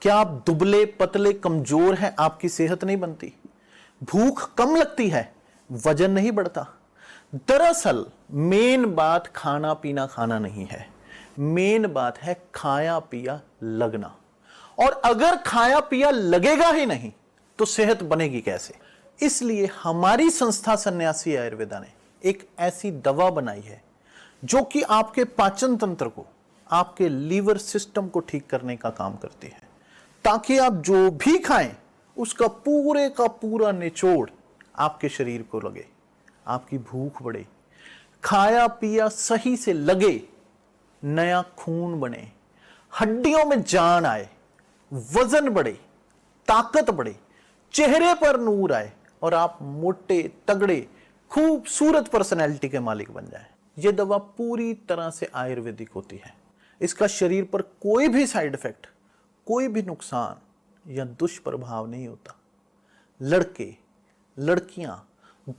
क्या आप दुबले पतले कमजोर हैं, आपकी सेहत नहीं बनती, भूख कम लगती है, वजन नहीं बढ़ता? दरअसल मेन बात खाना पीना खाना नहीं है, मेन बात है खाया पिया लगना। और अगर खाया पिया लगेगा ही नहीं तो सेहत बनेगी कैसे? इसलिए हमारी संस्था सन्यासी आयुर्वेदा ने एक ऐसी दवा बनाई है जो कि आपके पाचन तंत्र को, आपके लीवर सिस्टम को ठीक करने का काम करती है, ताकि आप जो भी खाएं उसका पूरे का पूरा निचोड़ आपके शरीर को लगे, आपकी भूख बढ़े, खाया पिया सही से लगे, नया खून बने, हड्डियों में जान आए, वजन बढ़े, ताकत बढ़े, चेहरे पर नूर आए और आप मोटे तगड़े खूबसूरत पर्सनैलिटी के मालिक बन जाएं। यह दवा पूरी तरह से आयुर्वेदिक होती है। इसका शरीर पर कोई भी साइड इफेक्ट, कोई भी नुकसान या दुष्प्रभाव नहीं होता। लड़के लड़कियां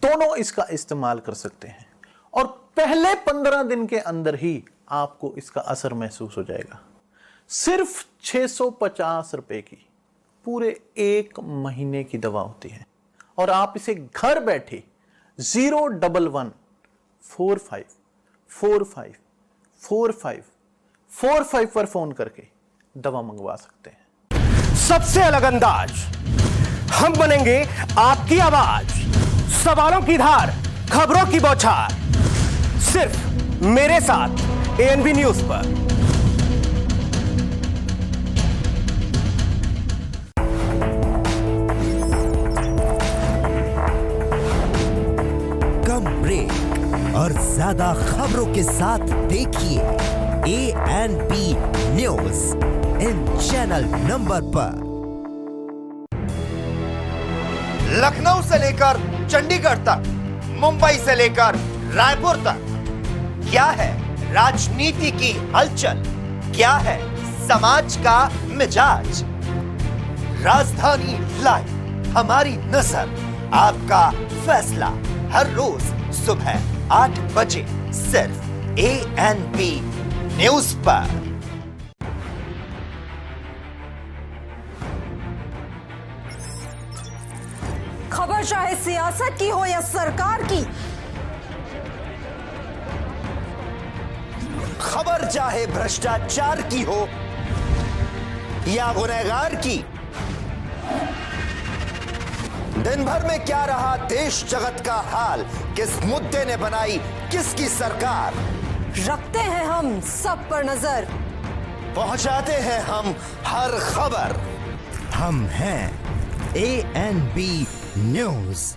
दोनों इसका इस्तेमाल कर सकते हैं और पहले 15 दिन के अंदर ही आपको इसका असर महसूस हो जाएगा। सिर्फ 650 रुपए की पूरे 1 महीने की दवा होती है और आप इसे घर बैठे 01145454545 पर फोन करके दवा मंगवा सकते हैं। सबसे अलग अंदाज, हम बनेंगे आपकी आवाज, सवालों की धार, खबरों की बौछार, सिर्फ मेरे साथ एएनबी न्यूज पर। कम ब्रेक और ज्यादा खबरों के साथ देखिए ANB news in channel number पर। लखनऊ से लेकर चंडीगढ़ तक, मुंबई से लेकर रायपुर तक, क्या है राजनीति की हलचल, क्या है समाज का मिजाज। राजधानी लाइव, हमारी नजर, आपका फैसला, हर रोज सुबह 8 बजे सिर्फ एएनबी न्यूज पर। खबर चाहे सियासत की हो या सरकार की, खबर चाहे भ्रष्टाचार की हो या गुनहगार की, दिन भर में क्या रहा देश जगत का हाल, किस मुद्दे ने बनाई किसकी सरकार, रखते हैं हम सब पर नजर, पहुंचाते हैं हम हर खबर। हम हैं एएनबी न्यूज।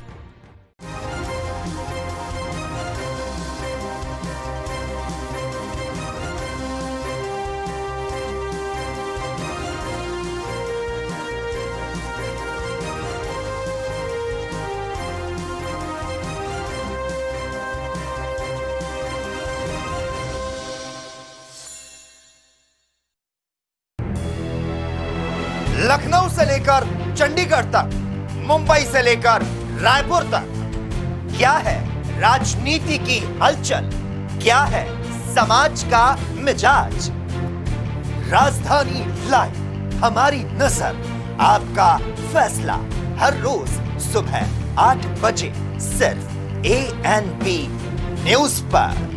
लखनऊ से लेकर चंडीगढ़ तक, मुंबई से लेकर रायपुर तक, क्या है राजनीति की हलचल, क्या है समाज का मिजाज। राजधानी लाइव, हमारी नजर, आपका फैसला, हर रोज सुबह 8 बजे सिर्फ ANB न्यूज पर।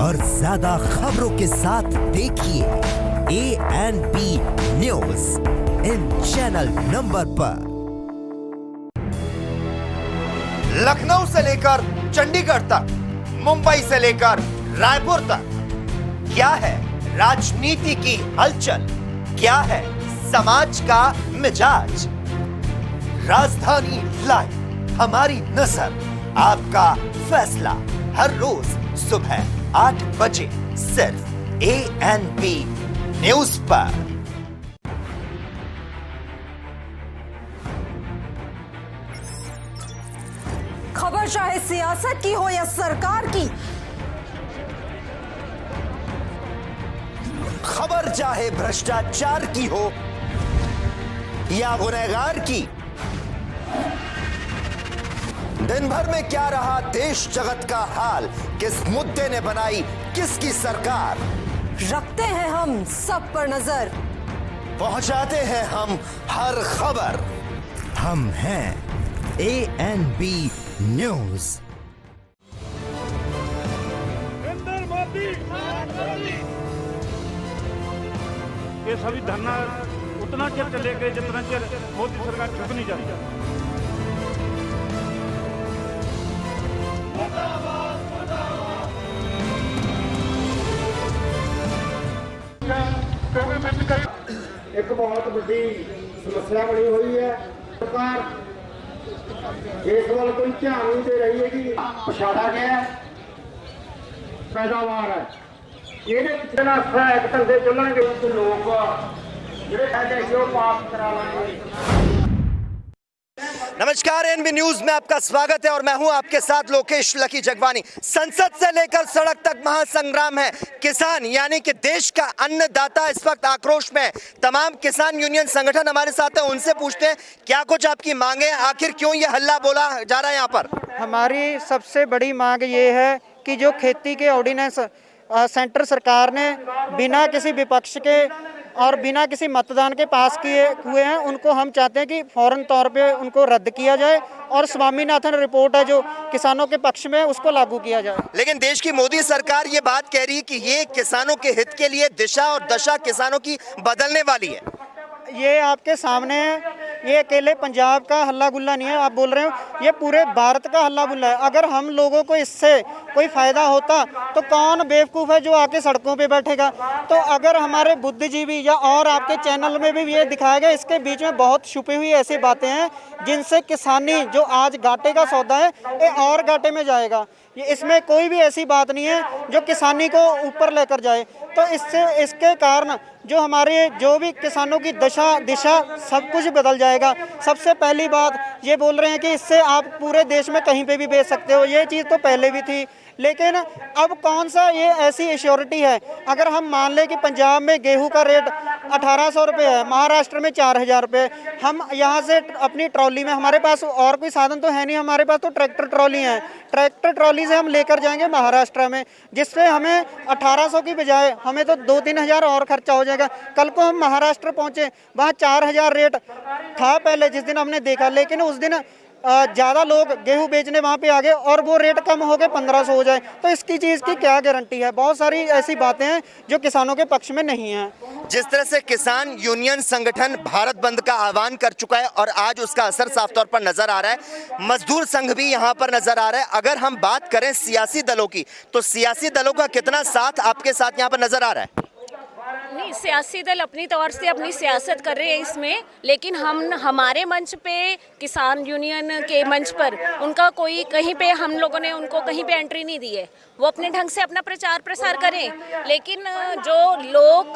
और ज्यादा खबरों के साथ देखिए ANB news in channel number पर। लखनऊ से लेकर चंडीगढ़ तक, मुंबई से लेकर रायपुर तक, क्या है राजनीति की हलचल, क्या है समाज का मिजाज। राजधानी लाइव, हमारी नजर, आपका फैसला, हर रोज सुबह 8 बजे सिर्फ ANB न्यूज पर। खबर चाहे सियासत की हो या सरकार की, खबर चाहे भ्रष्टाचार की हो या गुनहगार की, दिन भर में क्या रहा देश जगत का हाल, किस मुद्दे ने बनाई किसकी सरकार। रखते हैं हम सब पर नजर, पहुंचाते हैं हम हर खबर। हम हैं ANB न्यूज। ये सभी धरना उतना चिर चलेगा जितना चिर मोदी सरकार झुक नहीं जाती। एक बहुत बड़ी समस्या बनी हुई है। सरकार इस वाल कोई ध्यान नहीं दे रही है कि पछाड़ा गया पैदावार है। ये सहायक धंधे चलेंगे तो लोग जो पास करा लेंगे। नमस्कार, ANB न्यूज में आपका स्वागत है और मैं हूं आपके साथ लोकेश लकी जगवानी। संसद से लेकर सड़क तक महासंग्राम है। किसान यानी कि देश का अन्नदाता इस वक्त आक्रोश में है। तमाम किसान यूनियन संगठन हमारे साथ हैं, उनसे पूछते हैं क्या कुछ आपकी मांगे, आखिर क्यों ये हल्ला बोला जा रहा है यहाँ पर। हमारी सबसे बड़ी मांग ये है कि जो खेती के ऑर्डिनेंस सेंटर सरकार ने बिना किसी विपक्ष के और बिना किसी मतदान के पास किए हुए हैं, उनको हम चाहते हैं कि फौरन तौर पे उनको रद्द किया जाए और स्वामीनाथन रिपोर्ट है जो किसानों के पक्ष में, उसको लागू किया जाए। लेकिन देश की मोदी सरकार ये बात कह रही है कि ये किसानों के हित के लिए दिशा और दशा किसानों की बदलने वाली है। ये आपके सामने है, ये अकेले पंजाब का हल्ला गुल्ला नहीं है। आप बोल रहे हो ये पूरे भारत का हल्ला गुल्ला है। अगर हम लोगों को इससे कोई फायदा होता तो कौन बेवकूफ़ है जो आके सड़कों पे बैठेगा। तो अगर हमारे बुद्धिजीवी या और आपके चैनल में भी ये दिखाया गया, इसके बीच में बहुत छुपी हुई ऐसी बातें हैं जिनसे किसानी जो आज घाटे का सौदा है ये और घाटे में जाएगा। इसमें कोई भी ऐसी बात नहीं है जो किसानी को ऊपर लेकर जाए। तो इसके कारण जो हमारे जो भी किसानों की दिशा सब कुछ बदल जाएगा। सबसे पहली बात ये बोल रहे हैं कि इससे आप पूरे देश में कहीं पे भी बेच सकते हो, ये चीज़ तो पहले भी थी, लेकिन अब कौन सा ये ऐसी एश्योरिटी है। अगर हम मान लें कि पंजाब में गेहूं का रेट 1800 रुपये है, महाराष्ट्र में 4000 रुपये, हम यहाँ से अपनी ट्रॉली में, हमारे पास और कोई साधन तो है नहीं, हमारे पास तो ट्रैक्टर ट्रॉली है, ट्रैक्टर ट्रॉली से हम लेकर जाएंगे महाराष्ट्र में, जिससे हमें 1800 की बजाय हमें तो 2-3 हज़ार और खर्चा हो जाएगा। कल को हम महाराष्ट्र पहुँचे, वहाँ 4000 रेट था पहले जिस दिन हमने देखा, लेकिन उस दिन ज़्यादा लोग गेहूं बेचने वहाँ पे आ गए और वो रेट कम हो गए 1500 हो जाए। तो इसकी चीज़ की क्या गारंटी है। बहुत सारी ऐसी बातें हैं जो किसानों के पक्ष में नहीं हैं। जिस तरह से किसान यूनियन संगठन भारत बंद का आह्वान कर चुका है और आज उसका असर साफ तौर पर नजर आ रहा है, मजदूर संघ भी यहाँ पर नजर आ रहा है। अगर हम बात करें सियासी दलों की, तो सियासी दलों का कितना साथ आपके साथ यहाँ पर नजर आ रहा है? नहीं, सियासी दल अपनी तौर से अपनी सियासत कर रहे हैं इसमें, लेकिन हमारे मंच पे, किसान यूनियन के मंच पर उनका कोई कहीं पे, हम लोगों ने उनको कहीं पे एंट्री नहीं दी है। वो अपने ढंग से अपना प्रचार प्रसार करें, लेकिन जो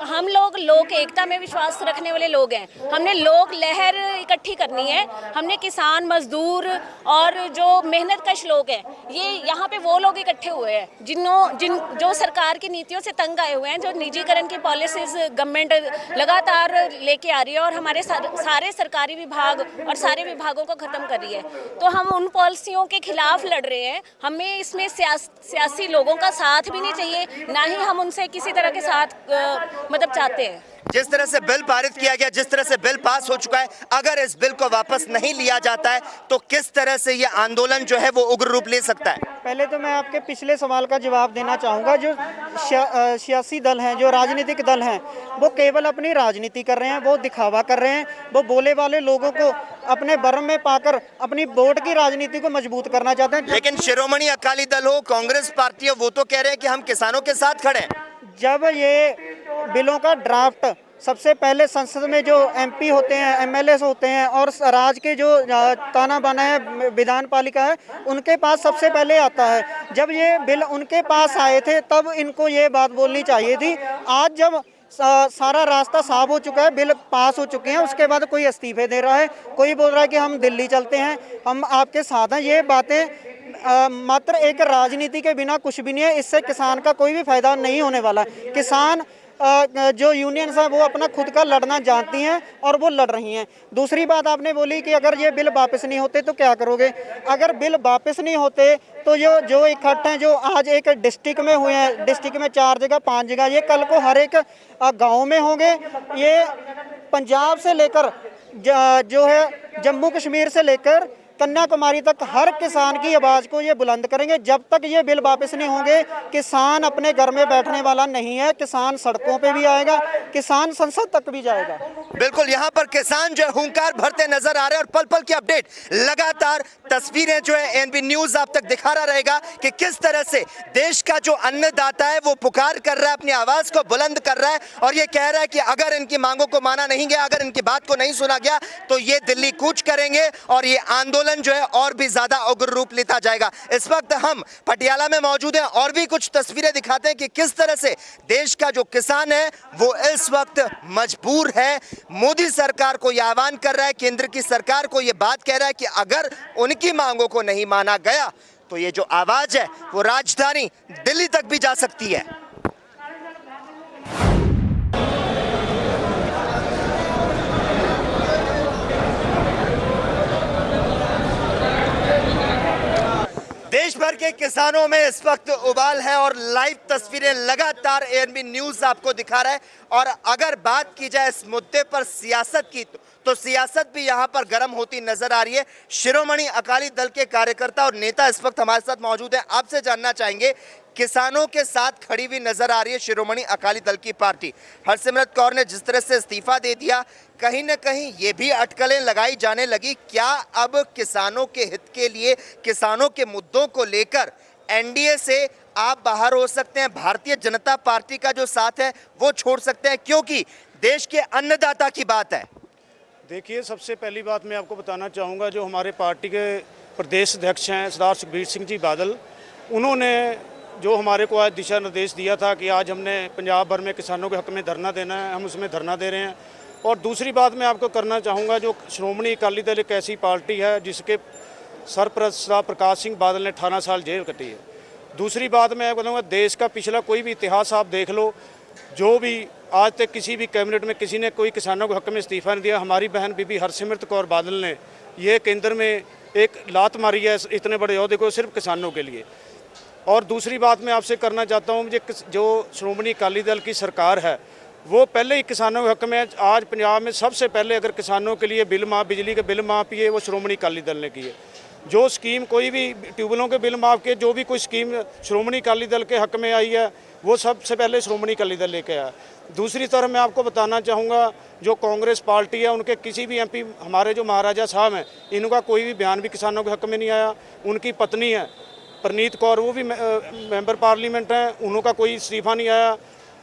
हम लोग लोक एकता में विश्वास रखने वाले लोग हैं। हमने लोक लहर इकट्ठी करनी है। हमने किसान, मजदूर और जो मेहनत कश लोग हैं, ये यहाँ पे वो लोग इकट्ठे हुए हैं जो सरकार की नीतियों से तंग आए हुए हैं, जो निजीकरण की पॉलिसीज गवर्नमेंट लगातार लेके आ रही है और हमारे सारे सरकारी विभाग और सारे विभागों को खत्म कर रही है। तो हम उन पॉलिसियों के खिलाफ लड़ रहे हैं। हमें इसमें सियासी लोगों का साथ भी नहीं चाहिए, ना ही हम उनसे किसी तरह के साथ मतलब चाहते हैं। जिस तरह से बिल पारित किया गया, जिस तरह से बिल पास हो चुका है, अगर इस बिल को वापस नहीं लिया जाता है तो किस तरह से ये आंदोलन जो है वो उग्र रूप ले सकता है? पहले तो मैं आपके पिछले सवाल का जवाब देना चाहूँगा। जो सियासी दल हैं, जो राजनीतिक दल हैं, वो केवल अपनी राजनीति कर रहे हैं, वो दिखावा कर रहे हैं, वो बोले वाले लोगों को अपने बर्म में पाकर अपनी वोट की राजनीति को मजबूत करना चाहते हैं। लेकिन शिरोमणि अकाली दल हो, कांग्रेस पार्टी हो, वो तो कह रहे हैं कि हम किसानों के साथ खड़े हैं। जब ये बिलों का ड्राफ्ट सबसे पहले संसद में जो एमपी होते हैं, एमएलए होते हैं और राज्य के जो ताना बाना है, विधान पालिका है, उनके पास सबसे पहले आता है। जब ये बिल उनके पास आए थे तब इनको ये बात बोलनी चाहिए थी। आज जब सारा रास्ता साफ हो चुका है, बिल पास हो चुके हैं, उसके बाद कोई इस्तीफे दे रहा है, कोई बोल रहा है कि हम दिल्ली चलते हैं, हम आपके साथ हैं। ये बातें मात्र एक राजनीति के बिना कुछ भी नहीं है। इससे किसान का कोई भी फायदा नहीं होने वाला। किसान जो यूनियंस हैं वो अपना खुद का लड़ना जानती हैं और वो लड़ रही हैं। दूसरी बात आपने बोली कि अगर ये बिल वापस नहीं होते तो क्या करोगे? अगर बिल वापस नहीं होते तो जो इकट्ठे हैं, जो आज एक डिस्ट्रिक्ट में हुए हैं, डिस्ट्रिक्ट में 4 जगह 5 जगह, ये कल को हर एक गांव में होंगे। ये पंजाब से लेकर जो है जम्मू कश्मीर से लेकर कन्याकुमारी तक हर किसान की आवाज़ को ये बुलंद करेंगे। जब तक ये बिल वापस नहीं होंगे, किसान अपने घर में बैठने वाला नहीं है। किसान सड़कों पे भी आएगा, किसान संसद तक भी जाएगा। बिल्कुल, यहाँ पर किसान जो हुंकार भरते नजर आ रहे हैं और पल पल की अपडेट, लगातार तस्वीरें जो है एएनबी न्यूज आप तक दिखा रहा रहेगा कि किस तरह से देश का जो अन्नदाता है वो पुकार कर रहा है, अपनी आवाज को बुलंद कर रहा है और ये कह रहा है कि अगर इनकी मांगों को माना नहीं गया, अगर इनकी बात को नहीं सुना गया तो ये दिल्ली कूच करेंगे और ये आंदोलन जो है और भी ज्यादा उग्र रूप लेता जाएगा। इस वक्त हम पटियाला में मौजूद हैं और भी कुछ तस्वीरें दिखाते हैं कि किस तरह से देश का जो किसान है वो इस वक्त मजबूर है। मोदी सरकार को यह आह्वान कर रहा है, केंद्र की सरकार को यह बात कह रहा है कि अगर उनकी मांगों को नहीं माना गया तो ये जो आवाज है वो राजधानी दिल्ली तक भी जा सकती है। देश भर के किसानों में इस वक्त उबाल है और लाइव तस्वीरें लगातार एएनबी न्यूज आपको दिखा रहा है। और अगर बात की जाए इस मुद्दे पर सियासत की तो सियासत भी यहां पर गर्म होती नजर आ रही है। शिरोमणि अकाली दल के कार्यकर्ता और नेता इस वक्त हमारे साथ मौजूद हैं। आपसे जानना चाहेंगे, किसानों के साथ खड़ी हुई नजर आ रही है शिरोमणि अकाली दल की पार्टी। हरसिमरत कौर ने जिस तरह से इस्तीफा दे दिया, कहीं ना कहीं ये भी अटकलें लगाई जाने लगी, क्या अब किसानों के हित के लिए, किसानों के मुद्दों को लेकर एनडीए से आप बाहर हो सकते हैं, भारतीय जनता पार्टी का जो साथ है वो छोड़ सकते हैं, क्योंकि देश के अन्नदाता की बात है? देखिए, सबसे पहली बात मैं आपको बताना चाहूँगा, जो हमारे पार्टी के प्रदेश अध्यक्ष हैं सरदार सुखबीर सिंह जी बादल, उन्होंने जो हमारे को आज दिशा निर्देश दिया था कि आज हमने पंजाब भर में किसानों के हक में धरना देना है, हम उसमें धरना दे रहे हैं। और दूसरी बात मैं आपको करना चाहूँगा, जो श्रोमणी अकाली दल एक ऐसी पार्टी है जिसके सरपरस्त प्रकाश सिंह बादल ने 18 साल जेल कटी है। दूसरी बात मैं बताऊँगा, देश का पिछला कोई भी इतिहास आप देख लो, जो भी आज तक किसी भी कैबिनेट में किसी ने कोई किसानों के हक में इस्तीफा नहीं दिया। हमारी बहन बीबी हरसिमरत कौर बादल ने ये केंद्र में एक लात मारी है इतने बड़े अहदे को सिर्फ किसानों के लिए। और दूसरी बात मैं आपसे करना चाहता हूँ, जो श्रोमणी अकाली दल की सरकार है वो पहले ही किसानों के हक में, आज पंजाब में सबसे पहले अगर किसानों के लिए बिल माफ़, बिजली के बिल माफ़ किए वो श्रोमणी अकाली दल ने किए। जो स्कीम कोई भी ट्यूबवेलों के बिल माफ़ किए, जो भी कोई स्कीम श्रोमणी अकाली दल के हक में आई है वो सबसे पहले श्रोमणी अकाली दल लेके आया। दूसरी तरफ मैं आपको बताना चाहूँगा, जो कांग्रेस पार्टी है उनके किसी भी एमपी, हमारे जो महाराजा साहब हैं, इनका कोई भी बयान भी किसानों के हक में नहीं आया। उनकी पत्नी है परनीत कौर, वो भी मेंबर पार्लियामेंट हैं, उनका कोई इस्तीफा नहीं आया।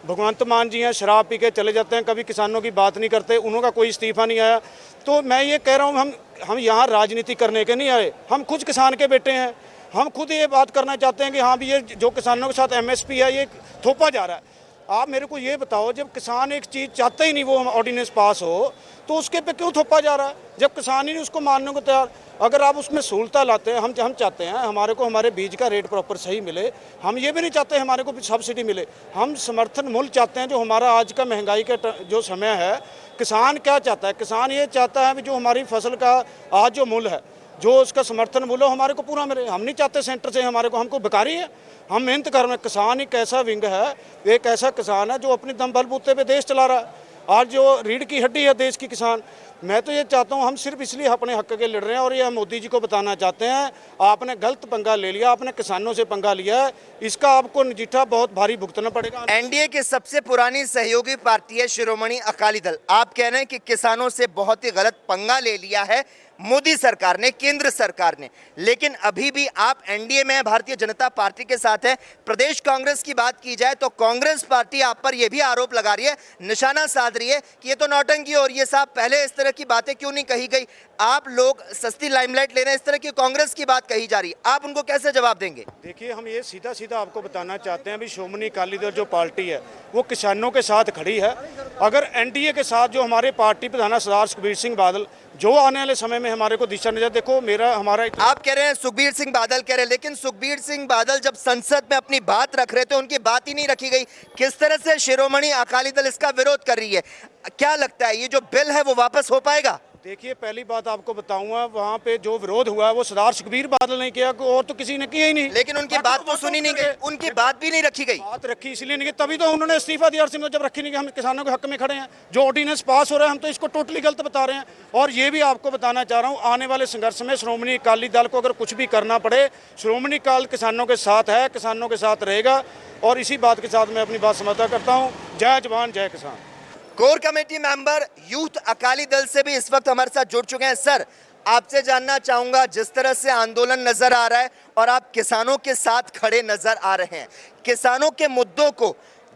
भगवंत मान जी हैं, शराब पी के चले जाते हैं, कभी किसानों की बात नहीं करते, उनका कोई इस्तीफा नहीं आया। तो मैं ये कह रहा हूँ, हम यहाँ राजनीति करने के नहीं आए, हम खुद किसान के बेटे हैं। हम खुद ये बात करना चाहते हैं कि हाँ भी ये जो किसानों के साथ MSP है ये थोपा जा रहा है। आप मेरे को ये बताओ, जब किसान एक चीज़ चाहते ही नहीं वो ऑर्डिनेंस पास हो, तो उसके पे क्यों थोपा जा रहा है? जब किसान ही नहीं उसको मानने को तैयार। अगर आप उसमें सहूलता लाते हैं, हम चाहते हैं हमारे को हमारे बीज का रेट प्रॉपर सही मिले। हम ये भी नहीं चाहते हमारे को सब्सिडी मिले, हम समर्थन मूल्य चाहते हैं। जो हमारा आज का महंगाई का जो समय है, किसान क्या चाहता है? किसान ये चाहता है जो हमारी फसल का आज जो मूल्य है, जो उसका समर्थन मूल्य हमारे को पूरा मिले। हम नहीं चाहते सेंटर से हमारे को, हमको बेकारी है, हम मेहनत कर रहे हैं। किसान एक ऐसा विंग है, एक ऐसा किसान है जो अपने दम बलबूते पे देश चला रहा है। आज जो रीढ़ की हड्डी है देश की किसान। मैं तो ये चाहता हूँ, हम सिर्फ इसलिए अपने हक के लड़ रहे हैं और ये मोदी जी को बताना चाहते हैं, आपने गलत पंगा ले लिया, आपने किसानों से पंगा लिया है, इसका आपको नजीठा बहुत भारी भुगतना पड़ेगा। एनडीए की सबसे पुरानी सहयोगी पार्टी है शिरोमणि अकाली दल। आप कह रहे हैं कि किसानों से बहुत ही गलत पंगा ले लिया है मोदी सरकार ने, केंद्र सरकार ने, लेकिन अभी भी आप एनडीए में, भारतीय जनता पार्टी के साथ है। प्रदेश कांग्रेस की बात की जाए तो कांग्रेस पार्टी आप पर यह भी आरोप लगा रही है, निशाना साध रही है कि ये तो नौटंकी हो रही है। साहब, पहले इस तरह की बातें क्यों नहीं कही गई? आप लोग सस्ती लाइमलाइट ले रहे हैं, इस तरह की कांग्रेस की बात कही जा रही है, आप उनको कैसे जवाब देंगे? देखिए, हम ये सीधा सीधा आपको बताना चाहते हैं, अभी श्रोमणी अकाली दल जो पार्टी है वो किसानों के साथ खड़ी है। अगर एनडीए के साथ जो हमारे पार्टी प्रधान सरदार सुखबीर सिंह बादल जो आने वाले समय में हमारे को दिशा निर्देश, देखो हमारा आप कह रहे हैं सुखबीर सिंह बादल कह रहे हैं, लेकिन सुखबीर सिंह बादल जब संसद में अपनी बात रख रहे थे उनकी बात ही नहीं रखी गई। किस तरह से शिरोमणि अकाली दल इसका विरोध कर रही है? क्या लगता है ये जो बिल है वो वापस हो पाएगा? देखिए, पहली बात आपको बताऊंगा, वहाँ पे जो विरोध हुआ है वो सरदार सुखबीर बादल ने किया, और तो किसी ने किया ही नहीं। लेकिन उनकी बात तो सुनी नहीं गई, उनकी बात भी नहीं रखी गई। बात रखी इसलिए नहीं गई, तभी तो उन्होंने इस्तीफा दिया। और जब रखी नहीं गई, हम किसानों के हक में खड़े हैं। जो ऑर्डिनेंस पास हो रहा है हम तो इसको टोटली गलत बता रहे हैं। और ये भी आपको बताना चाह रहा हूँ, आने वाले संघर्ष में श्रोमणी अकाली दल को अगर कुछ भी करना पड़े, श्रोमणी अकाली किसानों के साथ है, किसानों के साथ रहेगा। और इसी बात के साथ मैं अपनी बात समाप्त करता हूँ। जय जवान जय किसान। Core committee member youth Akali Dal से भी इस वक्त हमारे साथ जुड़ चुके हैं। सर, आपसे जानना चाहूंगा, जिस तरह से आंदोलन नजर आ रहा है और आप किसानों के साथ खड़े नजर आ रहे हैं, किसानों के मुद्दों को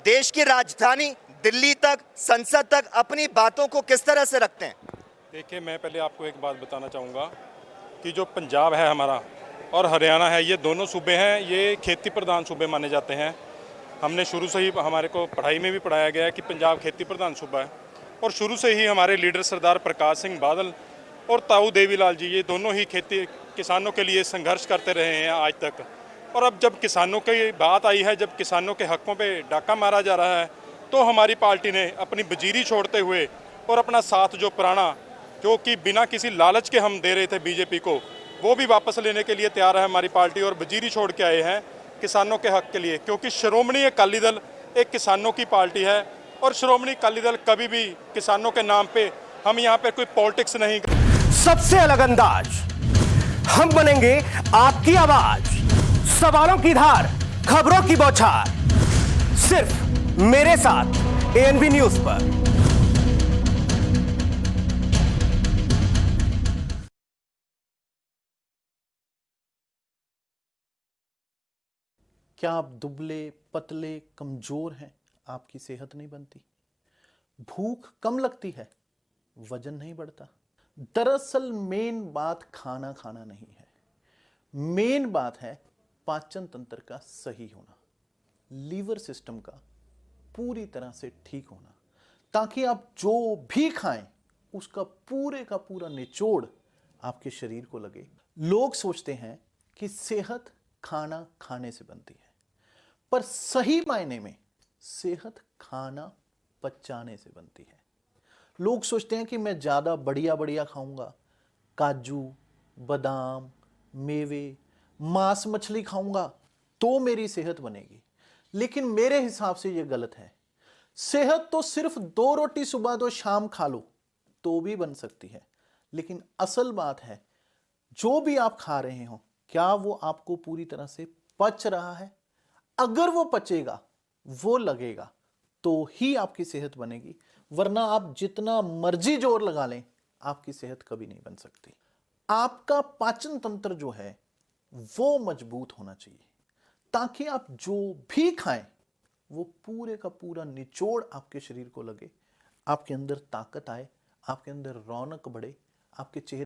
देश की राजधानी दिल्ली तक, संसद तक अपनी बातों को किस तरह से रखते हैं? देखिए, मैं पहले आपको एक बात बताना चाहूँगा कि जो पंजाब है हमारा और हरियाणा है, ये दोनों सूबे हैं, ये खेती प्रधान सूबे माने जाते हैं। हमने शुरू से ही, हमारे को पढ़ाई में भी पढ़ाया गया है कि पंजाब खेती प्रधान सूबा है। और शुरू से ही हमारे लीडर सरदार प्रकाश सिंह बादल और ताऊ देवीलाल जी, ये दोनों ही खेती किसानों के लिए संघर्ष करते रहे हैं आज तक। और अब जब किसानों की बात आई है, जब किसानों के हकों पे डाका मारा जा रहा है, तो हमारी पार्टी ने अपनी वजीरी छोड़ते हुए और अपना साथ जो पुराना, जो कि बिना किसी लालच के हम दे रहे थे बीजेपी को, वो भी वापस लेने के लिए तैयार है हमारी पार्टी। और वजीरी छोड़ के आए हैं किसानों के हक के लिए, क्योंकि श्रोमणी अकाली दल एक किसानों की पार्टी है। और श्रोमणी अकाली दल कभी भी किसानों के नाम पे, हम यहाँ पे कोई पॉलिटिक्स नहीं। सबसे अलग अंदाज, हम बनेंगे आपकी आवाज, सवालों की धार, खबरों की बौछार, सिर्फ मेरे साथ एएनबी न्यूज पर। क्या आप दुबले पतले कमजोर हैं? आपकी सेहत नहीं बनती, भूख कम लगती है, वजन नहीं बढ़ता। दरअसल मेन बात खाना खाना नहीं है, मेन बात है पाचन तंत्र का सही होना, लीवर सिस्टम का पूरी तरह से ठीक होना, ताकि आप जो भी खाएं उसका पूरे का पूरा निचोड़ आपके शरीर को लगे। लोग सोचते हैं कि सेहत खाना खाने से बनती है, पर सही मायने में सेहत खाना पचाने से बनती है। लोग सोचते हैं कि मैं ज़्यादा बढ़िया बढ़िया खाऊंगा, काजू बादाम मेवे मांस मछली खाऊंगा तो मेरी सेहत बनेगी, लेकिन मेरे हिसाब से यह गलत है। सेहत तो सिर्फ 2 रोटी सुबह दो शाम खा लो तो भी बन सकती है, लेकिन असल बात है जो भी आप खा रहे हो क्या वो आपको पूरी तरह से पच रहा है? अगर वो पचेगा, वो लगेगा, तो ही आपकी सेहत बनेगी, वरना आप जितना मर्जी जोर लगा लें आपकी सेहत कभी नहीं बन सकती। आपका पाचन तंत्र जो है वो मजबूत होना चाहिए, ताकि आप जो भी खाएं वो पूरे का पूरा निचोड़ आपके शरीर को लगे, आपके अंदर ताकत आए, आपके अंदर रौनक बढ़े, आपके चेहरे